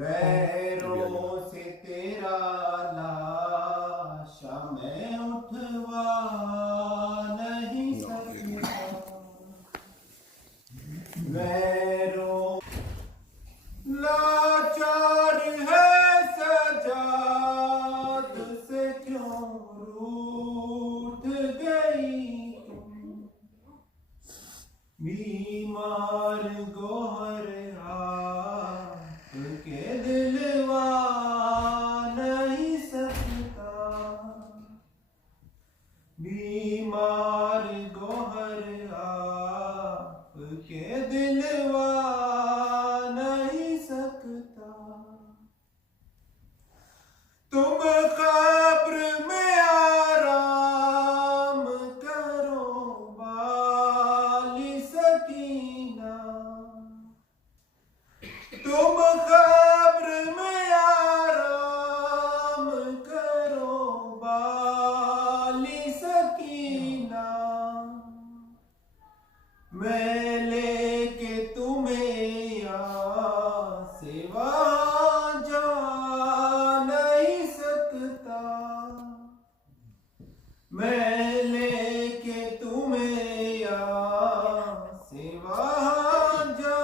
गैरों से तेरा लाशा मैं उठवा नहीं सकता। गैरों लाचार है सजाद से क्यों रूठ गई तुम। बीमार गोहर के दिलवा नहीं सकता। बीमार गोहर आपके दिलवा नहीं सकता। तुम कब्र में आराम करो बाली सकीना। तुम कब्र में आराम करो बाली सकीना। मैं लेके तुम्हें यहाँ से वहाँ जा नहीं सकता। मैं लेके तुम्हें यहाँ से वहाँ जा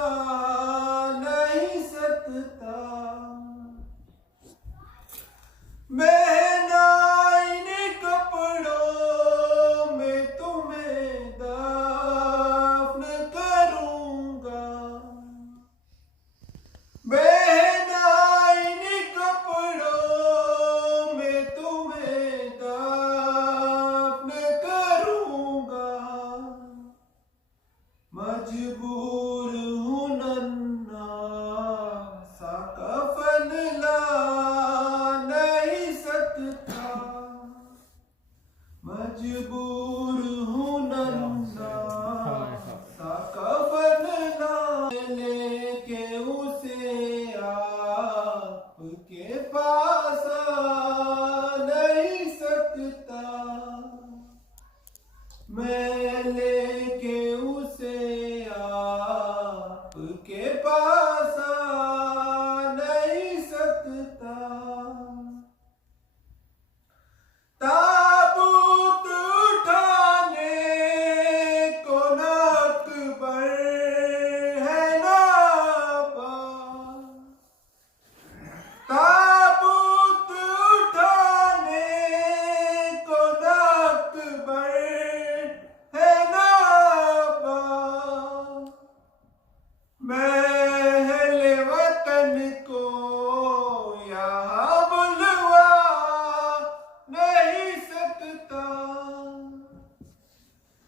नहीं सकता। मैं इन कपड़ों में तुम्हें दफन करूँगा। मैं इन कपड़ों में तुम्हें दफन करूँगा। मजबूर हूँ नन्हा सा कफन ला नहीं सकता। मजबूर हूँ नन्हा सा कफन ला लेके उसे आपके पास आ नहीं सकता। मैं लेके उसे आपके पास आ नहीं सकता। ताबूत उठाने को न अकबर है न अब्बास। ताबूत उठाने को न अकबर है न अब्बास। मैं अहले वतन को यहाँ बुलवा नहीं सकता।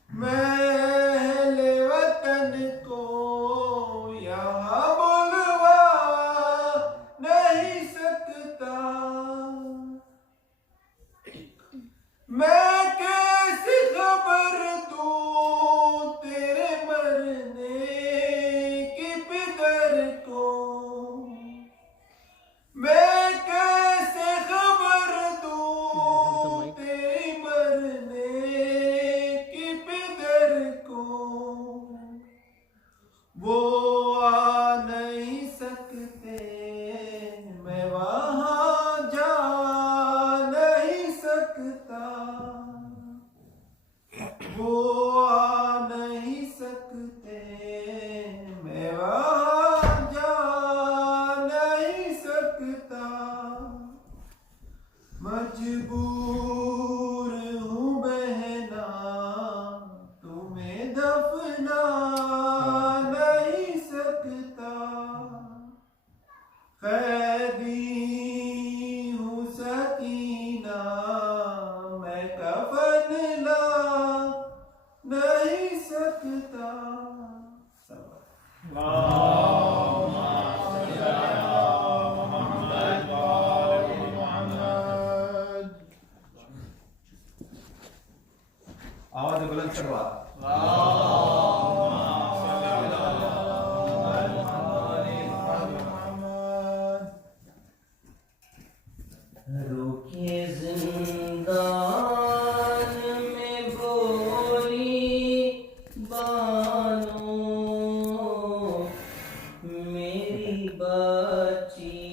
मैं अहले वतन को यहाँ बुलवा नहीं सकता। मैं कैसी खबर दूँ तेरे मरने की फिक्र को। मैं कैसे खबर दूँ तेरी मरने की फिक्र को। वो आ नहीं सकते मैं वहाँ जा नहीं सकता। वो आ नहीं सकते मैं वहाँ जा नहीं सकता। मजबूर हूँ बहना तुम्हें दफना नहीं सकता। कैदी हूँ सकीना मैं कफन ला नहीं सकता। आवाज बुलंद करवा। रोके जिंदान में बोली बानो मेरी बची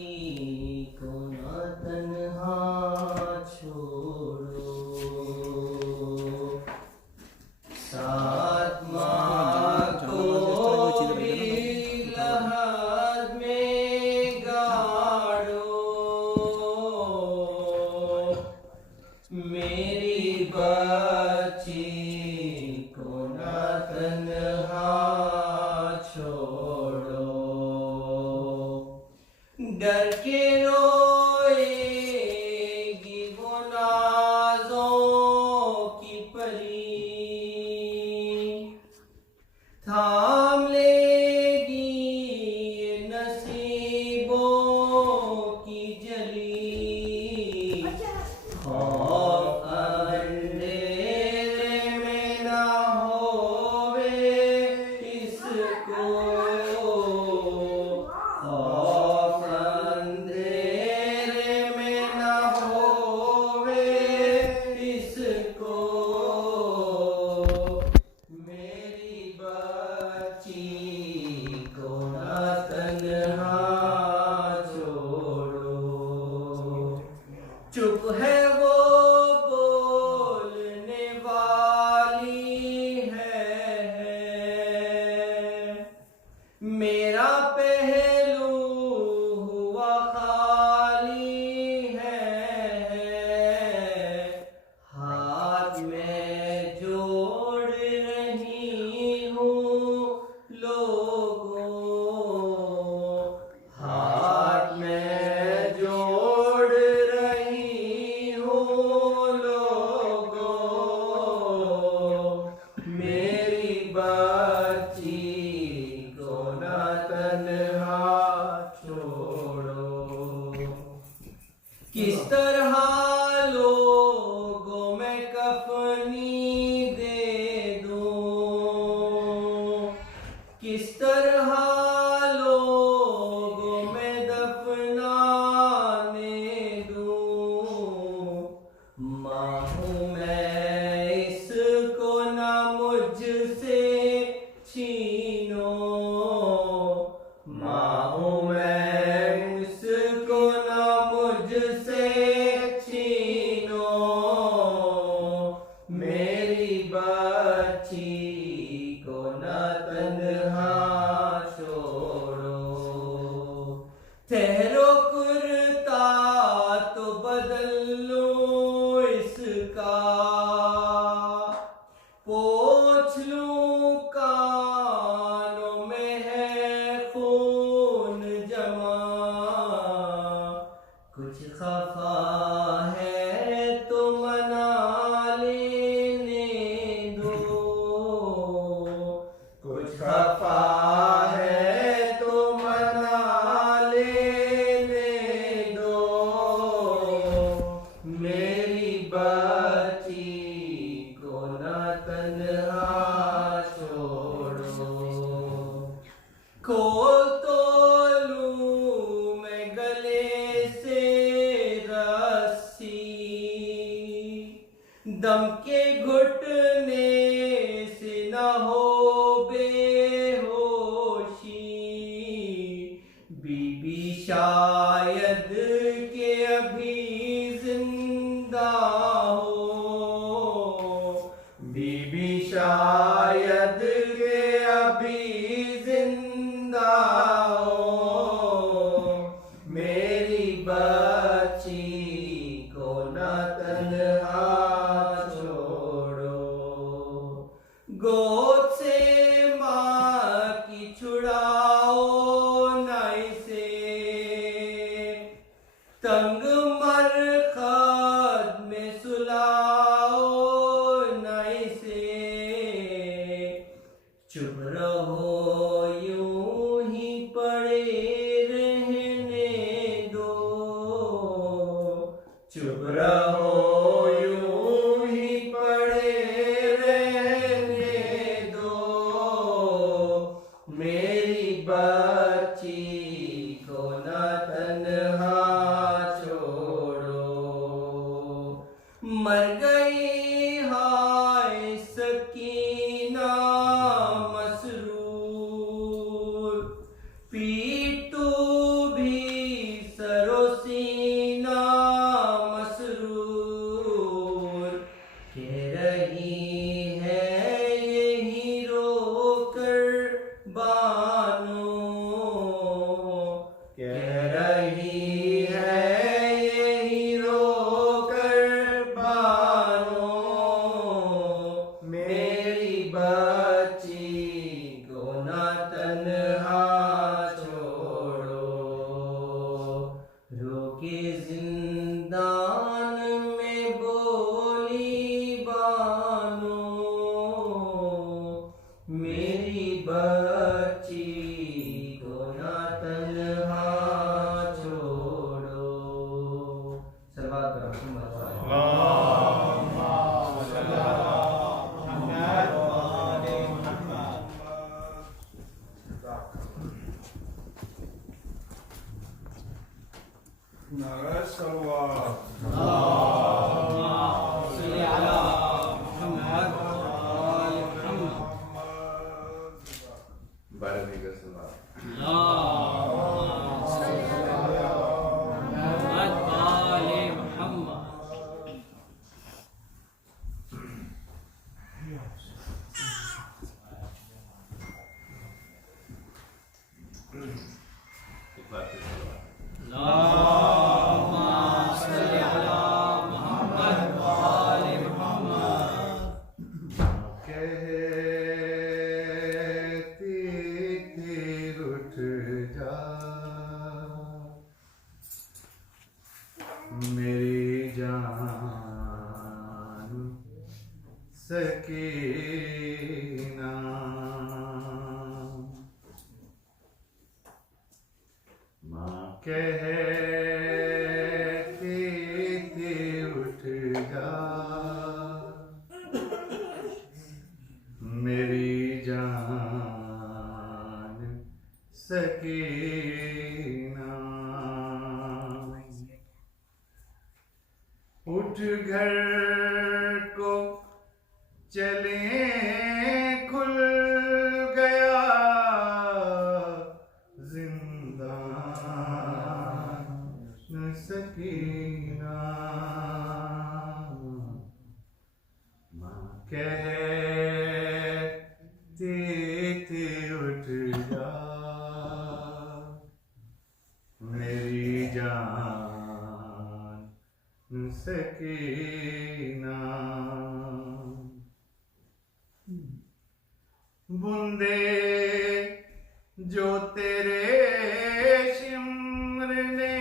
डर के रोएगी वो नाज़ों की परी, थाम लेगी ये नसीबों की जली। खौफ अंधेरे में ना होवे इसको, खौफ अंधेरे में ना होवे इसको। मेरी बच्ची को ना तन्हा छोड़ो। चुप है वो बोलने वाली है, मेरा पहलू हुआ खाली है। हाथ में जोड़ रही हूँ लोगों, हाथ में जोड़ रही हूँ लोगों। मेरी बच्ची को ना तन्हा छोड़ो। किस तरह लोगों में कफनी दे दूं, किस तरह लोगों में दफनाने दूं। माँ हूँ मैं इसको ना मुझसे छीनो, माँ हूँ मैं इसको ना मुझसे छीनो। मेरी बच्ची को ना तन्हा छोड़ो। ठहरो कुर्ता तो बदल लूं इसका, पोंछ लूं कानों में है खून जमा। कुछ खफा है तो मना लेने दो, कुछ खफा है तो मना लेने दो। मेरी बच्ची को ना तन्हा छोड़ो। खोल तो लूं मैं गले से रस्सी, दम के घुटने से न हो बेहोशी। बीबी शायद के अभी जिंदा हो, बीबी शायद के अभी जिंदा हो। मेरी बच्ची को ना तन्हा छोड़ो। गोद से माँ की छुड़ाओ ना इसे, तंग मरकद में सुलाओ ना इसे। चुप रहो यूं ही पड़े रहने दो, चुप रहो यूं ही पड़े रहने दो। मेरी बच्ची को ना तन्हा छोड़ो। मर गई हाय सकीना मसरूर, पीटू भी सरोसीना मसरूर। कह रही है यही रोकर बानो, कह रही है यही रोकर बानो। मेरी बच्ची को ना तन्हा छोड़ो। नारा सलवार सल्ली अला मुहम्मद आले मुहम्मद। बारहवीं का सलवार मेरी जान सकीना माँ कहती थी उठ जा मेरी जान सकीना उठ घर को चले खुल गया जिंदान सकीना माँ कहती थी उठ जा मेरी जान सकीना बूंदे जो तेरे शिम्र ने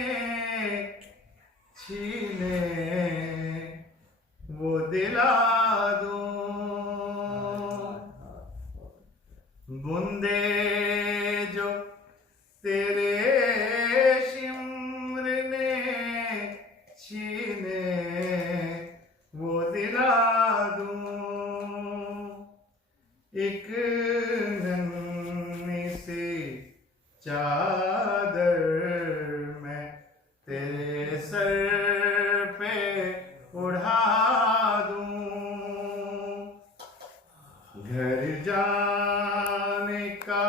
छीने वो दिला दूं बूंदे जो तेरे शिम्र ने छीने वो दिला दूं एक नन्ही सी चादर मैं तेरे सर पे उड़ा दूं घर जाने का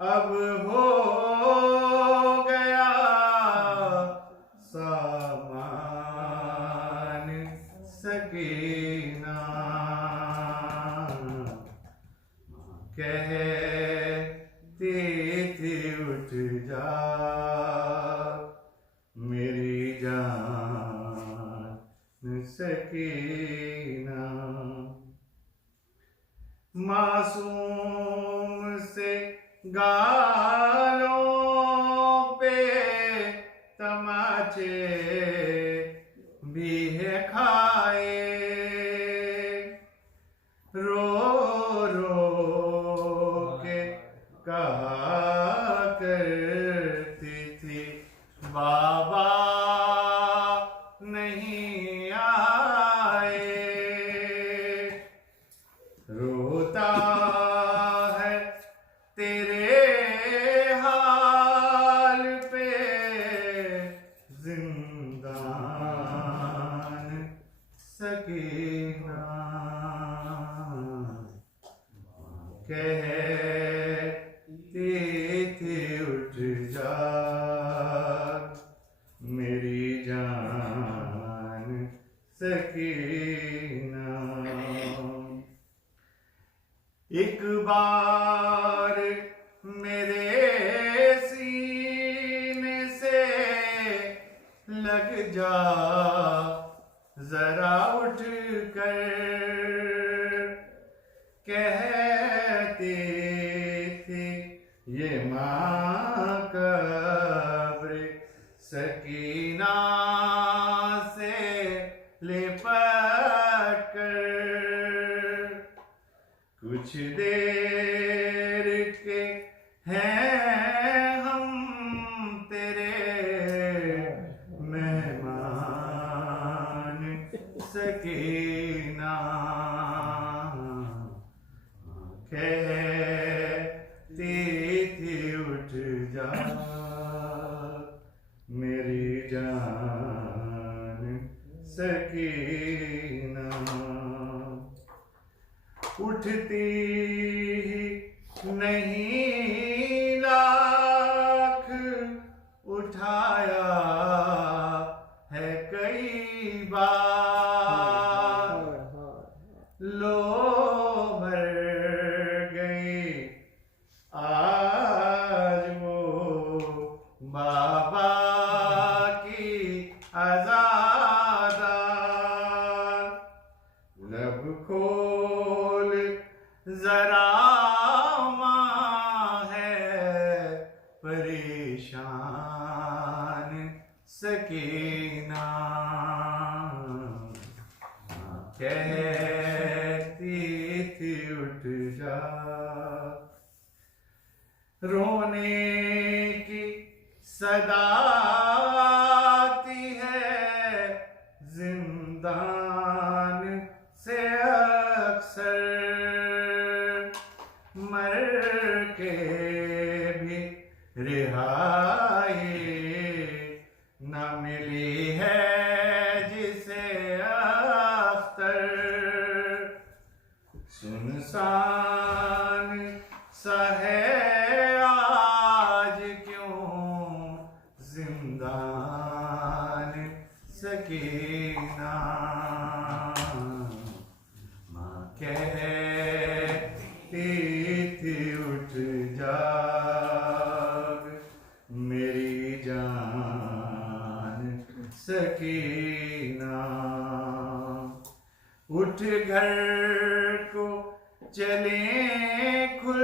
अब हो गया सामान सकीना कहती थी उठ जा मेरी जान सकीना मासूम से गालों पे तमाचे भी है खाए रो रो के कहा करती थी बाबा नहीं आए रोता है तेरे हाल पे जिंदान सकीना कहती थी उठ जा मेरी जान सकीना एक बार मेरे सीने से लग जा जरा उठ कर कहती थी ये माँ कब्र सकीना से लिपट कर कुछ देर के हैं हम तेरे मेहमान सकीना कहती थी उठ जा मेरी जान सकीना उठती ही नहीं लाख उठाया है कई बार लो भर गई आज वो बाबा की आजादार लब खोल जरा माँ है परेशान सकीना कहती थी उठ जा रोने की सदा आती है जिंदान से अक्सर मर के भी रिहाई न मिली है जिसे अख्तर सुनसान सा है आज क्यों जिंदान सकीना माँ कहती थी उठ जाग मेरी जान सकीना उठ घर को चले खुल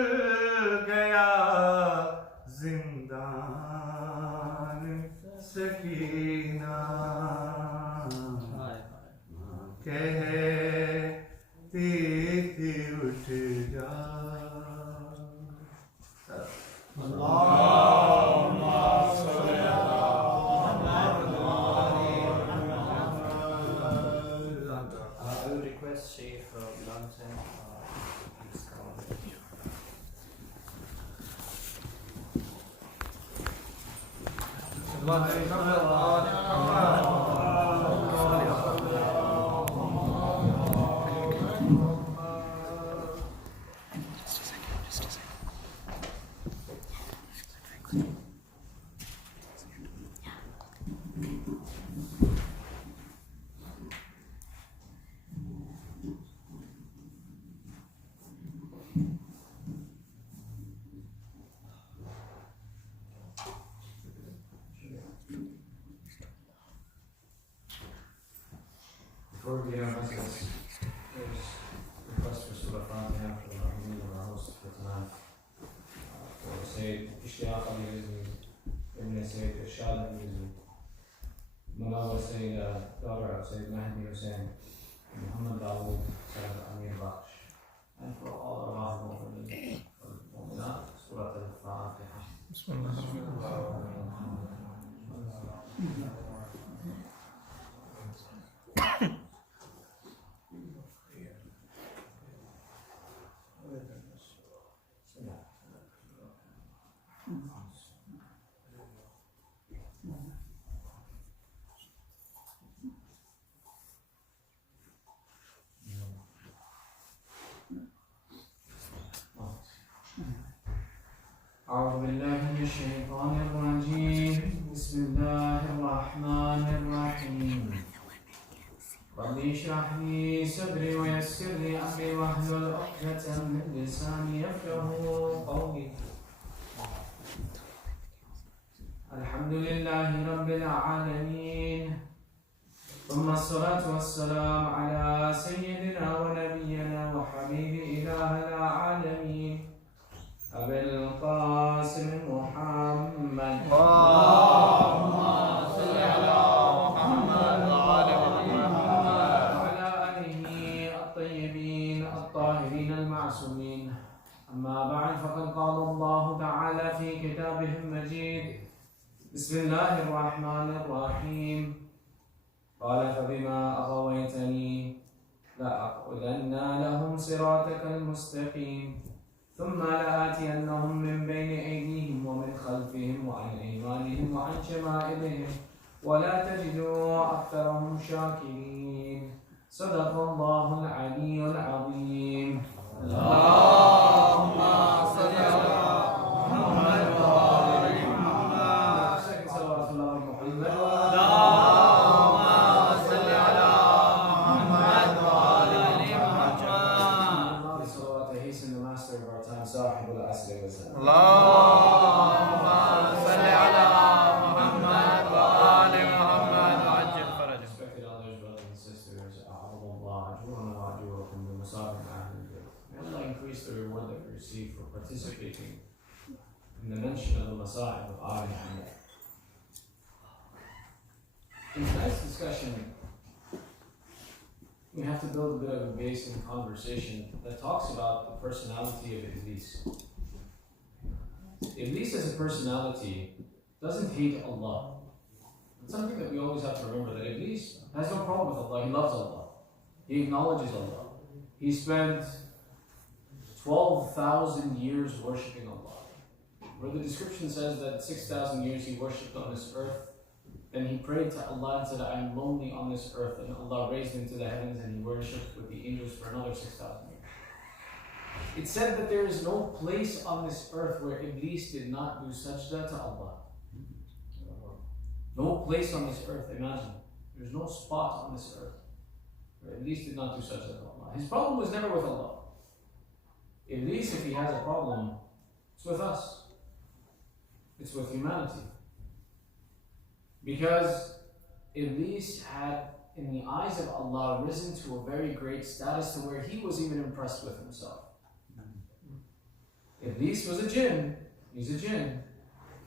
गया जिंदान सकीना कहती थी उठ जा I would request Sheikh Lamson, please come on. Before we begin our messages, there's a request for Surah Fatiha for our meeting of our host for tonight. For Sayyid Ishtiyaq Ali Rizvi, Ibn Sayyid Irshad Ali Rizvi, Mulawar Sayyid, daughter of Sayyid Mahdi Hussain, Muhammad Dawood, Sayyid Amir Baksh, and for all our Mu'mineen, for Mu'minat, Surah Al-Fatiha. أعوذ بالله من الشيطان الرجيم بسم الله الرحمن الرحيم رب اشرح لي صدري ويسر لي أمري واحلل عقدة من لساني يفقهوا قولي الحمد لله رب العالمين ثم الصلاة والسلام على سيدنا ونبينا وحبيب إله العالمين أبي القاسم محمد اللهم صل على محمد وعلى آله الطيبين الطاهرين المعصومين أما بعد فقد قال الله تعالى في كتابه المجيد بسم الله الرحمن الرحيم قال فبما أغويتني لأقعدن لهم صراطك المستقيم ثم لآتينهم من بين أيديهم ومن خلفهم وعن أيمانهم وعن شمائلهم ولا تجدوا أكثرهم شاكرين. صدق الله العلي العظيم. اللهم صل على محمد وآل محمد. صلوات الله محمد. اللهم صل على محمد وآل محمد. صلوات hasten the master of our time, صاحب العصر والزمان. اللهم صل على محمد وآل محمد وعجل فرجه. Respected elders, brothers and sisters, أعوذ الله أجورنا وأجوركم بمصابة أهل البيت. May Allah increase the reward that we receive for participating in the mention of the Masa'ib of Ali Muhammad. In tonight's discussion, we have to build a bit of a base in conversation that talks about the personality of Iblis. Iblis as a personality doesn't hate Allah. It's something that we always have to remember, that Iblis has no problem with Allah. He loves Allah. He acknowledges Allah. He spent 12,000 years worshipping Allah. Where the description says that 6,000 years he worshipped on this earth, then he prayed to Allah and said, I am lonely on this earth, and Allah raised him to the heavens and he worshipped with the angels for another 6,000 years. It said that there is no place on this earth where Iblis did not do sajda to Allah. No place on this earth, imagine. There's no spot on this earth where Iblis did not do sajda to Allah. His problem was never with Allah. Iblis, if he has a problem, it's with us. It's with humanity. Because Iblis had, in the eyes of Allah, risen to a very great status to where he was even impressed with himself. Iblis was a jinn. He's a jinn.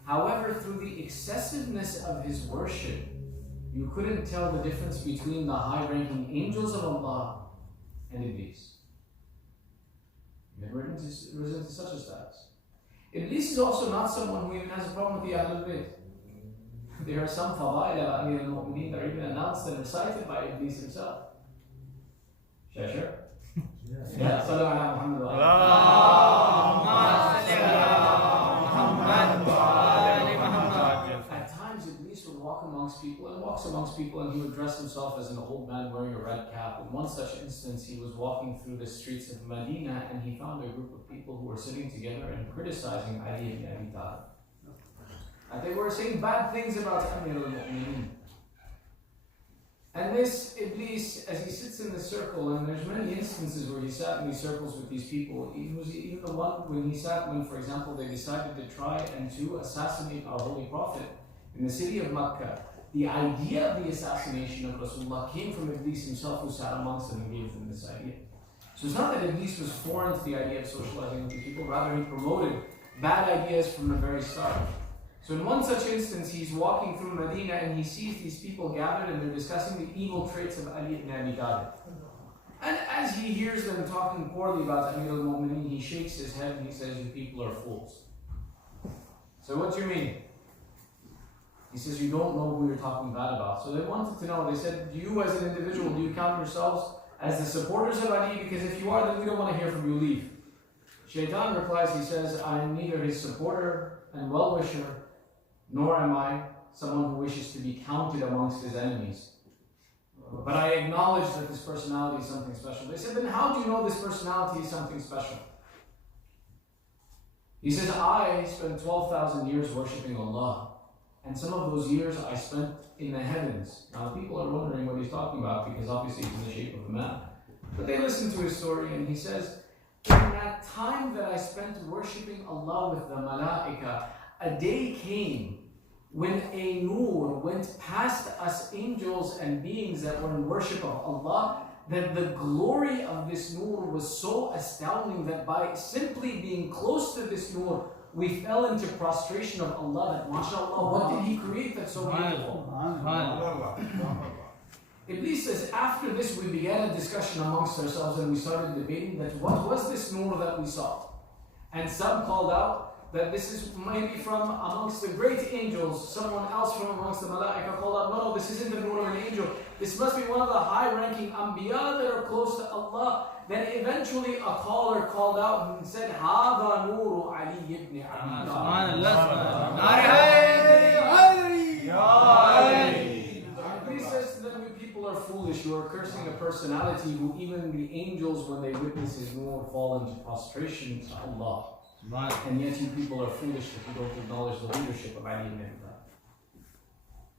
However, through the excessiveness of his worship, you couldn't tell the difference between the high-ranking angels of Allah and Iblis. He had risen to such a status. Iblis is also not someone who even has a problem with the Ahlul Bayt. There are some fadail of Amir al-Mu'mineen that are even announced and recited by Iblis himself. Shasher? Yeah. Sallu ala Muhammad wa At times, Iblis would walk amongst people and he would dress himself as an old man wearing a red cap. In one such instance, he was walking through the streets of Medina and he found a group of people who were sitting together and criticizing Ali ibn Abi Talib. And they were saying bad things about Amir al-Mu'mineen. And this Iblis, as he sits in the circle, and there's many instances where he sat in these circles with these people. He was even the one when he sat when, for example, they decided to try and to assassinate our Holy Prophet in the city of Makkah. The idea of the assassination of Rasulullah came from Iblis himself, who sat amongst them and gave them this idea. So it's not that Iblis was foreign to the idea of socializing with the people, rather he promoted bad ideas from the very start. So in one such instance, he's walking through Medina and he sees these people gathered and they're discussing the evil traits of Ali ibn Abi Talib. And as he hears them talking poorly about Amir al-Mu'mineen, he shakes his head and he says, you people are fools. So what do you mean? He says, you don't know who you're talking bad about. So they wanted to know, they said, do you as an individual, do you count yourselves as the supporters of Ali? Because if you are, then we don't want to hear from you, leave. Shaitan replies, he says, I am neither his supporter and well-wisher, nor am I someone who wishes to be counted amongst his enemies. But I acknowledge that this personality is something special. They said, then how do you know this personality is something special? He says, I spent 12,000 years worshipping Allah. And some of those years I spent in the heavens. Now people are wondering what he's talking about because obviously he's in the shape of a man. But they listen to his story and he says, in that time that I spent worshipping Allah with the malaika, a day came when a nur went past us angels and beings that were in worship of Allah, that the glory of this nur was so astounding that by simply being close to this nur, we fell into prostration of Allah, that mashallah, what did he create that's so beautiful? Iblis says, after this we began a discussion amongst ourselves and we started debating that what was this nur that we saw? And some called out that this is maybe from amongst the great angels, someone else from amongst the malaika called out, no, this isn't the nur of an angel. This must be one of the high-ranking anbiya that are close to Allah. Then eventually a caller called out and said, هَذَا نُورُ عَلِيِّ ibn Abi Talib. He says to them, you people are foolish. You are cursing a personality who even the angels, when they witness his nur, fall into prostration to Allah. And yet you people are foolish if you don't acknowledge the leadership of Ali ibn Abi Talib.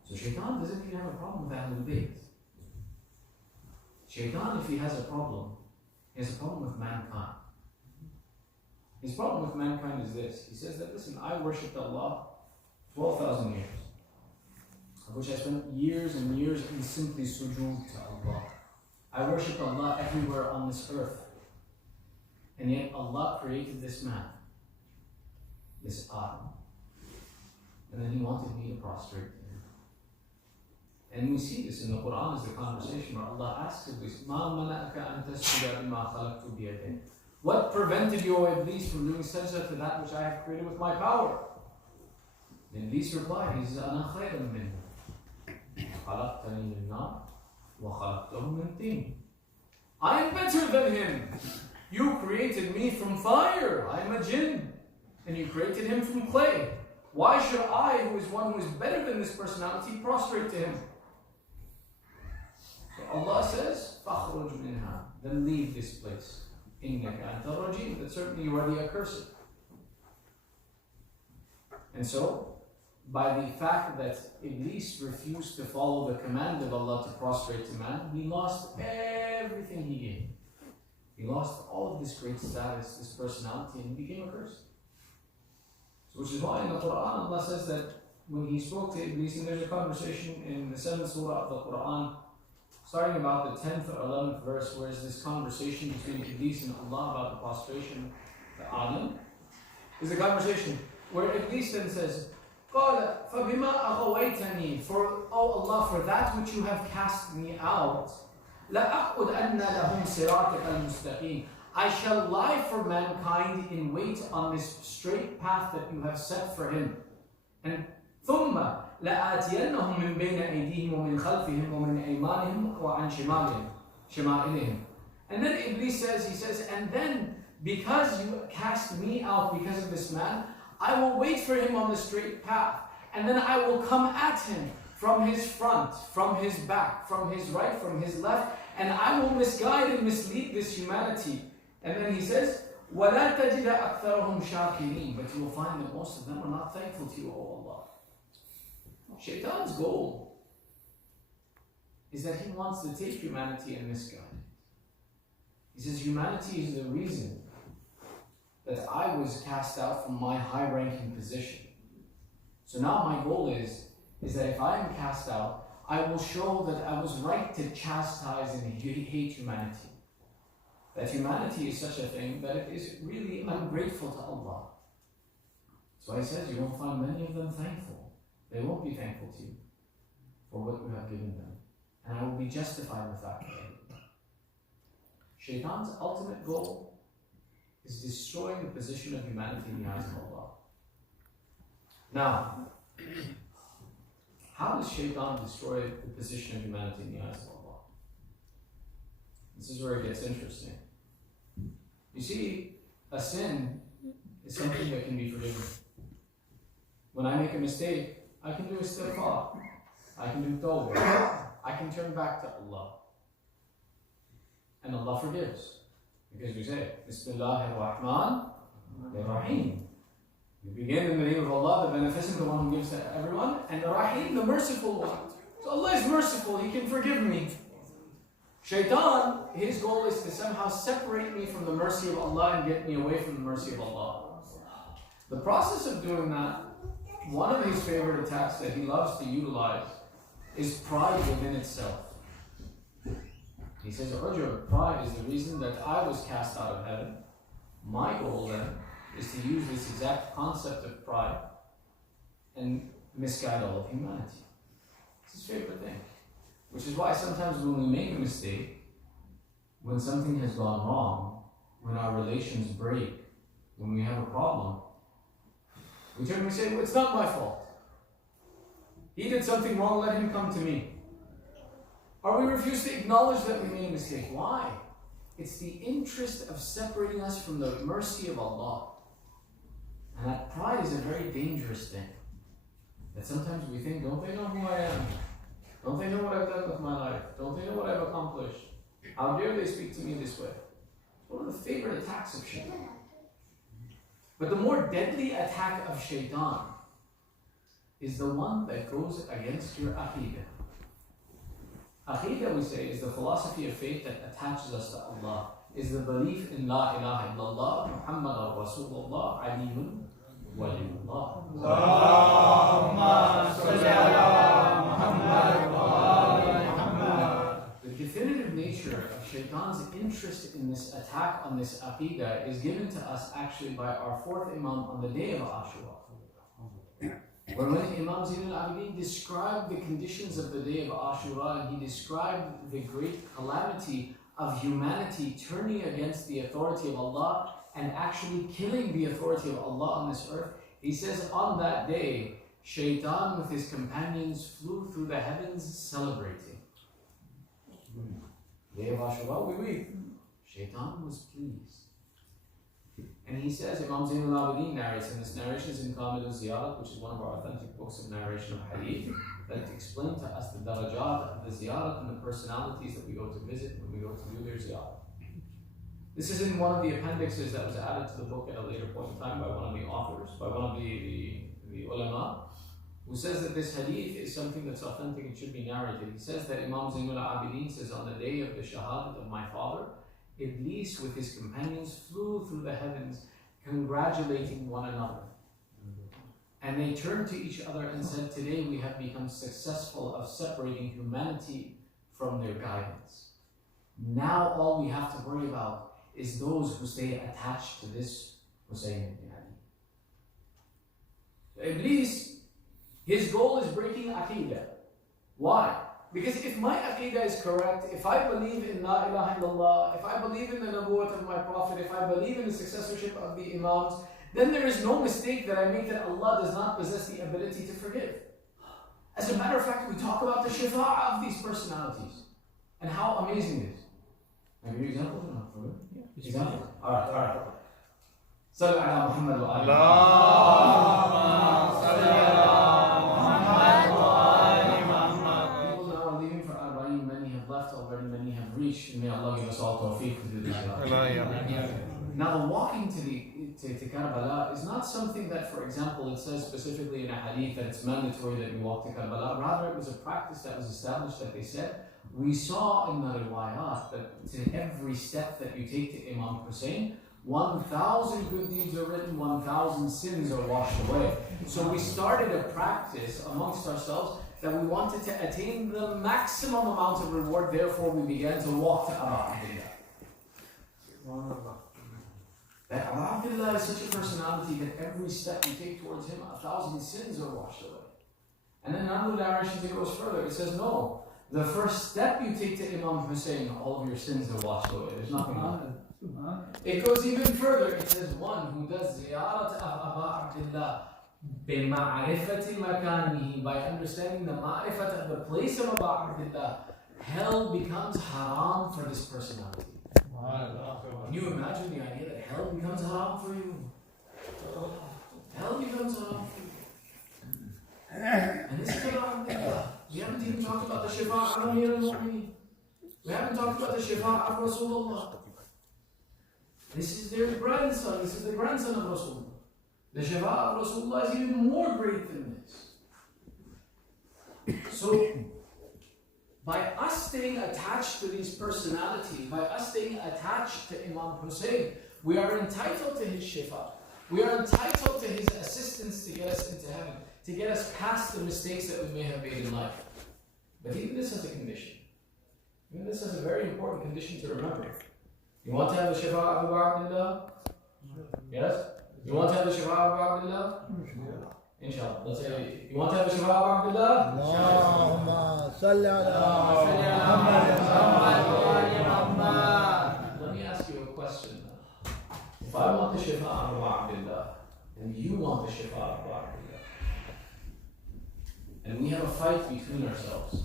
So Shaitan doesn't even have a problem with Ahlul Bayt. Shaitan, if he has a problem, he has a problem with mankind. His problem with mankind is this. He says that, listen, I worshipped Allah 12,000 years, of which I spent years and years in simply sujood to Allah. I worshipped Allah everywhere on this earth. And yet Allah created this man, this Adam. And then he wanted me to prostrate to him. And we see this in the Quran as the conversation where Allah asks Iblis, مَا مَنَأَكَ أَن تَسْجُدَ بِمَا خَلَقْتُ بِيَدَيَّ. What prevented you, O Iblis, from doing sajda to that which I have created with my power? Then Iblis replied, he says, أَنَا خَيْرٌ مِنْهُ خَلَقْتَنِي مِنْ نَارٍ وَخَلَقْتَهُ مِنْ طِينٍ. I am better than him. You created me from fire. I am a jinn. And you created him from clay. Why should I, who is one who is better than this personality, prostrate to him? So Allah says, فَخْرُجْ مِنْهَا. Then leave this place. إِنَّكَ أَنْتَ الرَّجِيمُ. That certainly you are the accursed. And so, by the fact that Iblis refused to follow the command of Allah to prostrate to man, he lost everything he gained. He lost all of this great status, this personality, and he became accursed. So, which is why in the Quran Allah says that when he spoke to Iblis, and there's a conversation in the 7th surah of the Quran, starting about the 10th or 11th verse, where is this conversation between Iblis and Allah about the prostration to Adam. There's a conversation where Iblis then says, قَالَ فَبِمَا أَغَوَيْتَنِي. For, oh Allah, for that which you have cast me out, لَأَقْعُدْ لَهُمْ صِرَاطِكَ الْمُسْتَقِيمِ. I shall lie for mankind in wait on this straight path that you have set for him. And ثُمَّ لَآتِيَنَّهُمْ مِنْ بَيْنَ أَيْدِيهِمْ وَمِنْ خَلْفِهِمْ وَمِنْ أَيْمَانِهِمْ وَعَنْ شِمَائِلِهِمْ. And then Iblis says, he says, and then because you cast me out because of this man, I will wait for him on the straight path. And then I will come at him from his front, from his back, from his right, from his left, and I will misguide and mislead this humanity. And then he says, وَلَا تَجِدَ أَكْثَرَهُمْ شَاكِرِينَ. But you will find that most of them are not thankful to you, O Allah. Shaitan's goal is that he wants to take humanity and misguide it. He says humanity is the reason that I was cast out from my high-ranking position. So now my goal is that if I am cast out, I will show that I was right to chastise and hate humanity. That humanity is such a thing that it is really ungrateful to Allah. So he says you won't find many of them thankful. They won't be thankful to you for what you have given them. And I will be justified in the fact that Shaitan's ultimate goal is destroying the position of humanity in the eyes of Allah. Now, how does Shaitan destroy the position of humanity in the eyes of Allah? This is where it gets interesting. You see, a sin is something that can be forgiven. When I make a mistake, I can do istighfar. I can do tawbah. I can turn back to Allah. And Allah forgives. Because we say, Bismillahir Rahman Rahim. You begin in the name of Allah, the beneficent, the one who gives to everyone, and the Rahim, the merciful one. So Allah is merciful, He can forgive me. Shaitan, his goal is to somehow separate me from the mercy of Allah and get me away from the mercy of Allah. The process of doing that, one of his favorite attacks that he loves to utilize is pride within itself. He says, pride is the reason that I was cast out of heaven. My goal then is to use this exact concept of pride and misguide all of humanity. It's his favorite thing. Which is why sometimes when we make a mistake, when something has gone wrong, when our relations break, when we have a problem, We turn and we say, well, it's not my fault. He did something wrong, let him come to me. Or we refuse to acknowledge that we made a mistake. Why? It's the interest of separating us from the mercy of Allah. And that pride is a very dangerous thing. That sometimes we think, don't they know who I am? Don't they know what I've done with my life? Don't they know what I've accomplished? How dare they speak to me this way? It's one of the favorite attacks of shaitan. But the more deadly attack of shaitan is the one that goes against your aqidah. Aqidah, we say, is the philosophy of faith that attaches us to Allah, is the belief in La ilaha illallah, Muhammadan Rasulullah, Aliyun Waliyullah. Allahumma salli ala Muhammad wa ali Muhammad. The definitive nature of shaitan's interest in this attack on this aqidah is given to us actually by our fourth Imam on the day of Ashura. When Imam Zain al-Abidin described the conditions of the day of Ashura, and he described the great calamity of humanity turning against the authority of Allah and actually killing the authority of Allah on this earth, he says on that day, Shaitan with his companions flew through the heavens celebrating. Day of Ashura, we read, Shaitan was pleased. And he says, Imam Zain al-Abidin narrates, and this narration is in Kamil al-Ziyarat, which is one of our authentic books of narration of hadith, that explain to us the darajat of the ziyarat and the personalities that we go to visit when we go to do their ziyarat. This is in one of the appendixes that was added to the book at a later point in time by one of the authors, by one of the ulama, who says that this hadith is something that's authentic and should be narrated. He says that Imam Zain al-Abidin says, on the day of the shahadat of my father, Iblis with his companions flew through the heavens congratulating one another. And they turned to each other and said, today we have become successful of separating humanity from their guidance. Now all we have to worry about is those who stay attached to this Hussein ibn Ali. Iblis, his goal is breaking Aqidah. Why? Because if my Aqidah is correct, if I believe in La ilaha illallah, if I believe in the Nabuwwat of my Prophet, if I believe in the successorship of the Imams, then there is no mistake that I make that Allah does not possess the ability to forgive. As a matter of fact, we talk about the shifa'ah of these personalities and how amazing it is. Can I give you examples or not? Yeah. Examples? Alright. Sallu ala Muhammad wa ali Allahumma salli ala Muhammad wa ali Muhammad. People now are leaving for Arba'in. Many have left already, many have reached. And may Allah give us all tawfiq to do this. Now, the walking to Karbala is not something that, for example, it says specifically in a hadith that it's mandatory that you walk to Karbala. Rather, it was a practice that was established that they said. We saw in the riwayat that to every step that you take to Imam Hussein, 1,000 good deeds are written, 1,000 sins are washed away. So we started a practice amongst ourselves that we wanted to attain the maximum amount of reward. Therefore, we began to walk to Abu Abdullah. That Abu Abdullah is such a personality that every step you take towards him, 1,000 sins are washed away. And then Nabu Darishis, it goes further. It says, no, the first step you take to Imam Hussein, all of your sins are washed away. There's nothing on it. It goes even further. It says, one who does ziyarat of Abu Abdullah بِمَعْرِفَةِ مَكَانِهِ, by understanding the ma'rifat of the place of Abu Abdullah, hell becomes haram for this personality. Can you imagine the idea that hell becomes haram for you? Hell becomes haram for you. And this is about Abdullah. We haven't even talked about the Shifa'ah of Amir al-Mu'mineen. We haven't talked about the Shifa'ah of Rasulullah. This is their grandson. This is the grandson of Rasulullah. The Shifa'ah of Rasulullah is even more great than this. So, by us staying attached to these personalities, by us staying attached to Imam Hussein, we are entitled to his shifa. We are entitled to his assistance to get us into heaven, to get us past the mistakes that we may have made in life. But even this has a condition. Even this has a very important condition to remember. You want to have the shifa of Abu Abdullah? Yes? You want to have the shifa of Abu Abdullah? Inshallah. Let's say, you want to have the shifa of Abu Abdullah? Allahumma salli ala Muhammad. Let me ask you a question. If I want the shifa of Abu Abdullah, and you want the shifa of Abdullah. And we have a fight between ourselves.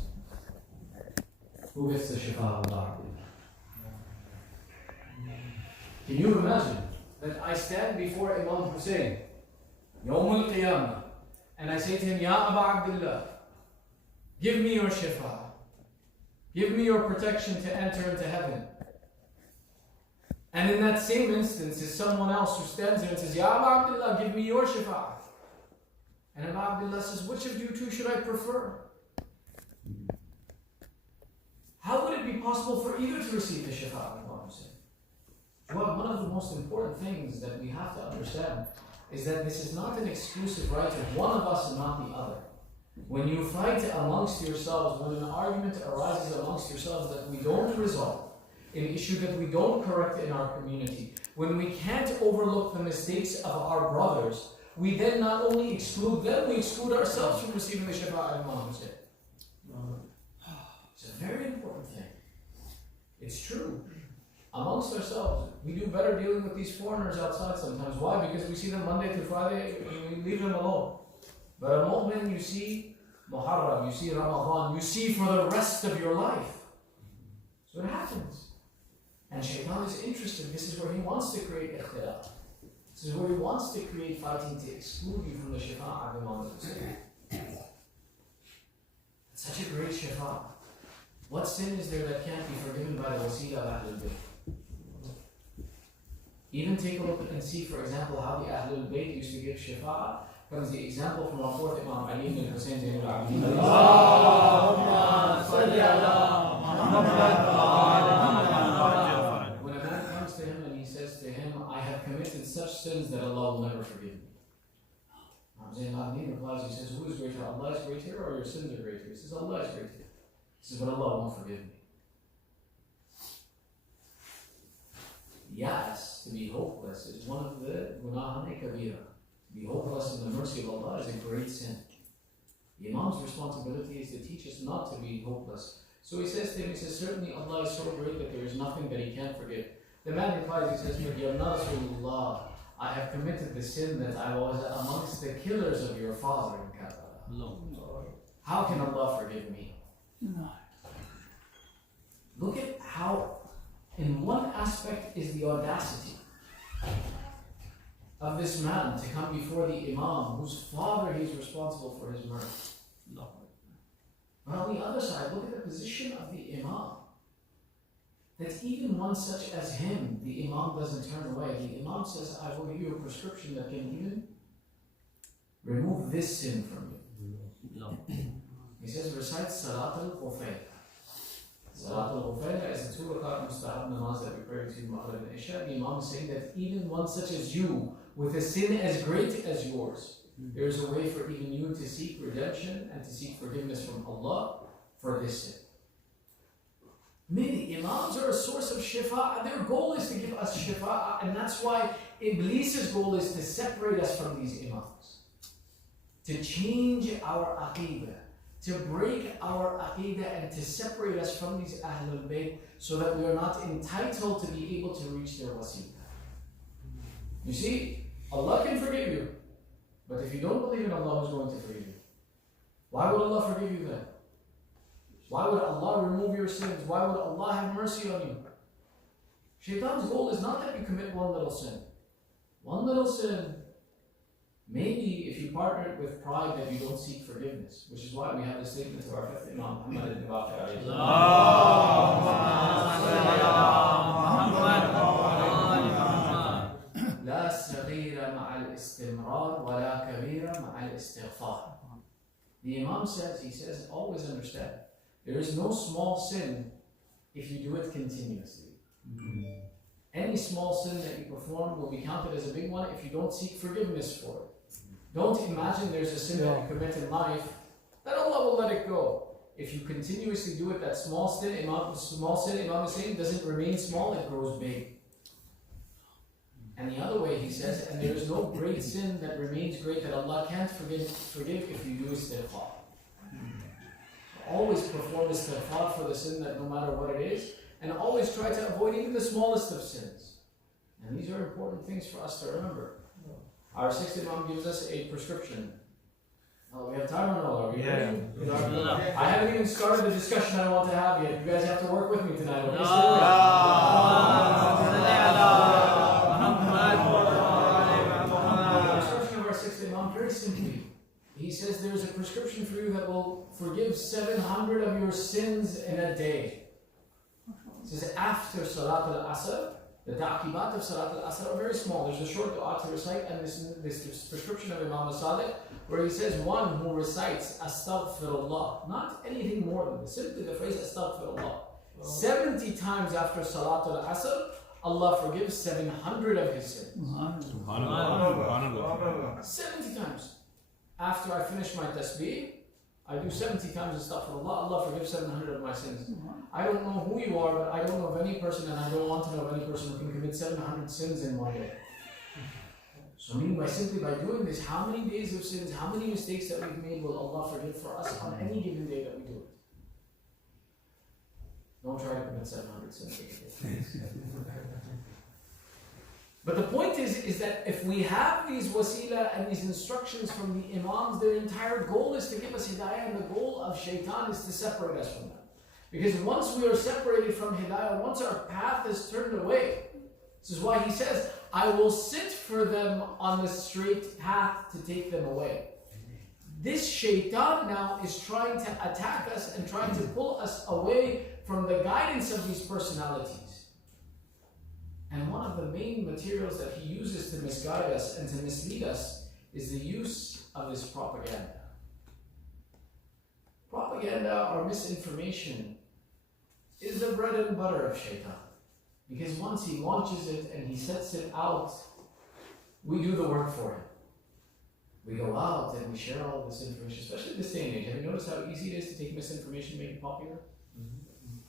Who gets the shifa of Abdullah? Can you imagine that I stand before Imam Hussein, Yawm al-Qiyamah, and I say to him, Ya Aba Abdullah, give me your shifa. Give me your protection to enter into heaven. And in that same instance is someone else who stands there and says, Ya Aba Abdullah, give me your shifa. And Aba Abdullah says, which of you two should I prefer? How would it be possible for either to receive the shifa of Imam Hussein? Well, one of the most important things that we have to understand is that this is not an exclusive right of one of us and not the other. When you fight amongst yourselves, when an argument arises amongst yourselves that we don't resolve, an issue that we don't correct in our community, when we can't overlook the mistakes of our brothers, we then not only exclude them, we exclude ourselves from receiving the shifa of Imam Hussein. It's a very important thing. It's true. Amongst ourselves, we do better dealing with these foreigners outside sometimes. Why? Because we see them Monday through Friday and we leave them alone. But a mu'min, you see Muharram, you see Ramadan, you see for the rest of your life. So it happens. And Shaitan is interested. This is where he wants to create ikhtilaf. This is where he wants to create fighting to exclude you from the shifa of Imam Hussein. It's such a great shifa. What sin is there that can't be forgiven by the wasila of Ahlul Bayt? Even take a look and see, for example, how the Ahlul Bayt used to give shifa. Comes the example from our fourth Imam, Ali ibn Hussein Zainabia. When a man comes to him and he says to him, I have committed such sins that Allah will never forgive me. Zainabia replies, he says, who is greater, Allah is greater or your sins are greater? He says, Allah is greater. He says, but Allah won't forgive me. Yes, to be hopeless is one of the gunahane kabira. To be hopeless in the mercy of Allah is a great sin. The Imam's responsibility is to teach us not to be hopeless. So he says to him, he says, certainly Allah is so great that there is nothing that he can't forgive. The man replies, he says, but Ya Rasulullah, I have committed the sin that I was amongst the killers of your father in Karbala. How can Allah forgive me? No. Look at how, in one aspect, is the audacity of this man to come before the Imam, whose father he is responsible for his murder. No. But on the other side, look at the position of the Imam. That even one such as him, the Imam doesn't turn away. The Imam says, I will give you a prescription that can even remove this sin from you. No. He says, recite Salat al-Khufayl. Salat al-Khufayl is the 2 rakat mustahab namaz that we pray between Maghrib and Isha. The Imam is saying that even one such as you, with a sin as great as yours, there is a way for even you to seek redemption and to seek forgiveness from Allah for this sin. Many Imams are a source of shifa. Their goal is to give us shifa, and that's why Iblis's goal is to separate us from these Imams. To change our aqidah, to break our aqidah and to separate us from these Ahlul Bayt so that we are not entitled to be able to reach their wasila. You see, Allah can forgive you, but if you don't believe in Allah, who's going to forgive you? Why would Allah forgive you then? Why would Allah remove your sins? Why would Allah have mercy on you? Shaitan's goal is not that you commit one little sin. One little sin, maybe if you partner it with pride that you don't seek forgiveness, which is why we have the statement of our fifth Imam, Muhammad ibn Baqir. لا صغير مع الاستمرار ولا كبير مع الاستغفار. The Imam says, he says, always understand, there is no small sin if you do it continuously. Any small sin that you perform will be counted as a big one if you don't seek forgiveness for it. Don't imagine there's a sin that you commit in life, that Allah will let it go. If you continuously do it, that small sin, Imam is saying, doesn't remain small, it grows big. And the other way he says, and there is no great sin that remains great that Allah can't forgive if you do istighfar. Always perform istighfar for the sin that no matter what it is, and always try to avoid even the smallest of sins. And these are important things for us to remember. Our sixth Imam gives us a prescription. We have time or no? Are we ready? I haven't even started the discussion I want to have yet. You guys have to work with me tonight. Okay? Stay awake. The prescription of our sixth Imam, very simply, he says there's a prescription for you that will forgive 700 of your sins in a day. It says after Salat al-Asr, the ta'qibat of Salat al-Asr are very small. There's a short dua to recite, and this prescription of Imam al-Sadiq, where he says one who recites Astaghfirullah, not anything more than this, simply the phrase Astaghfirullah, 70 times after Salat al-Asr, Allah forgives 700 of his sins. 70 times. After I finish my tasbih, I do 70 times Astaghfirullah, Allah forgives 700 of my sins. I don't know who you are, but I don't know of any person, and I don't want to know of any person who can commit 700 sins in one day. So meaning simply by doing this, how many days of sins, how many mistakes that we've made will Allah forgive for us on any given day that we do it? Don't try to commit 700 sins. But the point is that if we have these wasila and these instructions from the Imams, their entire goal is to give us hidayah, and the goal of shaitan is to separate us from them. Because once we are separated from hidayah, once our path is turned away, this is why he says, I will sit for them on the straight path to take them away. This shaitan now is trying to attack us and trying to pull us away from the guidance of these personalities. And one of the main materials that he uses to misguide us and to mislead us is the use of this propaganda. Propaganda or misinformation is the bread and butter of shaitan. Because once he launches it and he sets it out, we do the work for him. We go out and we share all this information, especially this day and age. Have you noticed how easy it is to take misinformation and make it popular?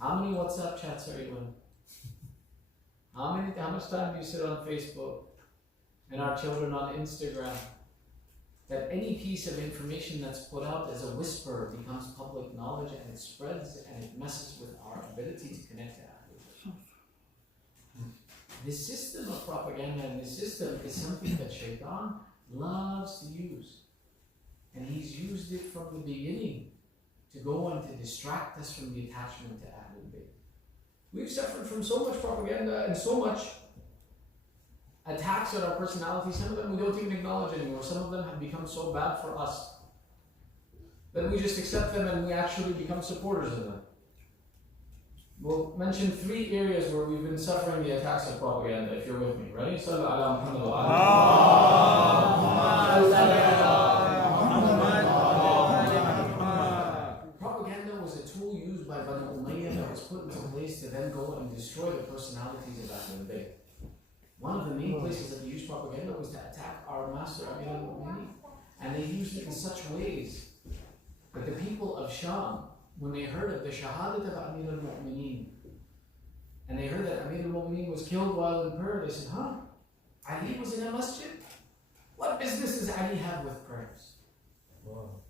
How many WhatsApp chats are you in? How much time do you sit on Facebook and our children on Instagram? That any piece of information that's put out as a whisper becomes public knowledge, and it spreads and it messes with our ability to connect to Ahlul. This system of propaganda and this system is something that shaitan loves to use. And he's used it from the beginning to go on to distract us from the attachment to Ahlul Bayt. We've suffered from so much propaganda and so much attacks on our personality. Some of them we don't even acknowledge anymore. Some of them have become so bad for us that we just accept them and we actually become supporters of them. We'll mention 3 areas where we've been suffering the attacks of propaganda, if you're with me. Ready? Propaganda was a tool used by Banu Umayyah that was put into place to then go and destroy the personalities of Ahlul Bayt. One of the main places that they used propaganda was to attack our master Amir al-Mu'mineen. And they used it in such ways that the people of Sham, when they heard of the shahadat of Amir al-Mu'mineen, and they heard that Amir al-Mu'mineen was killed while in prayer, they said, Ali was in a masjid? What business does Ali have with prayers? Wow.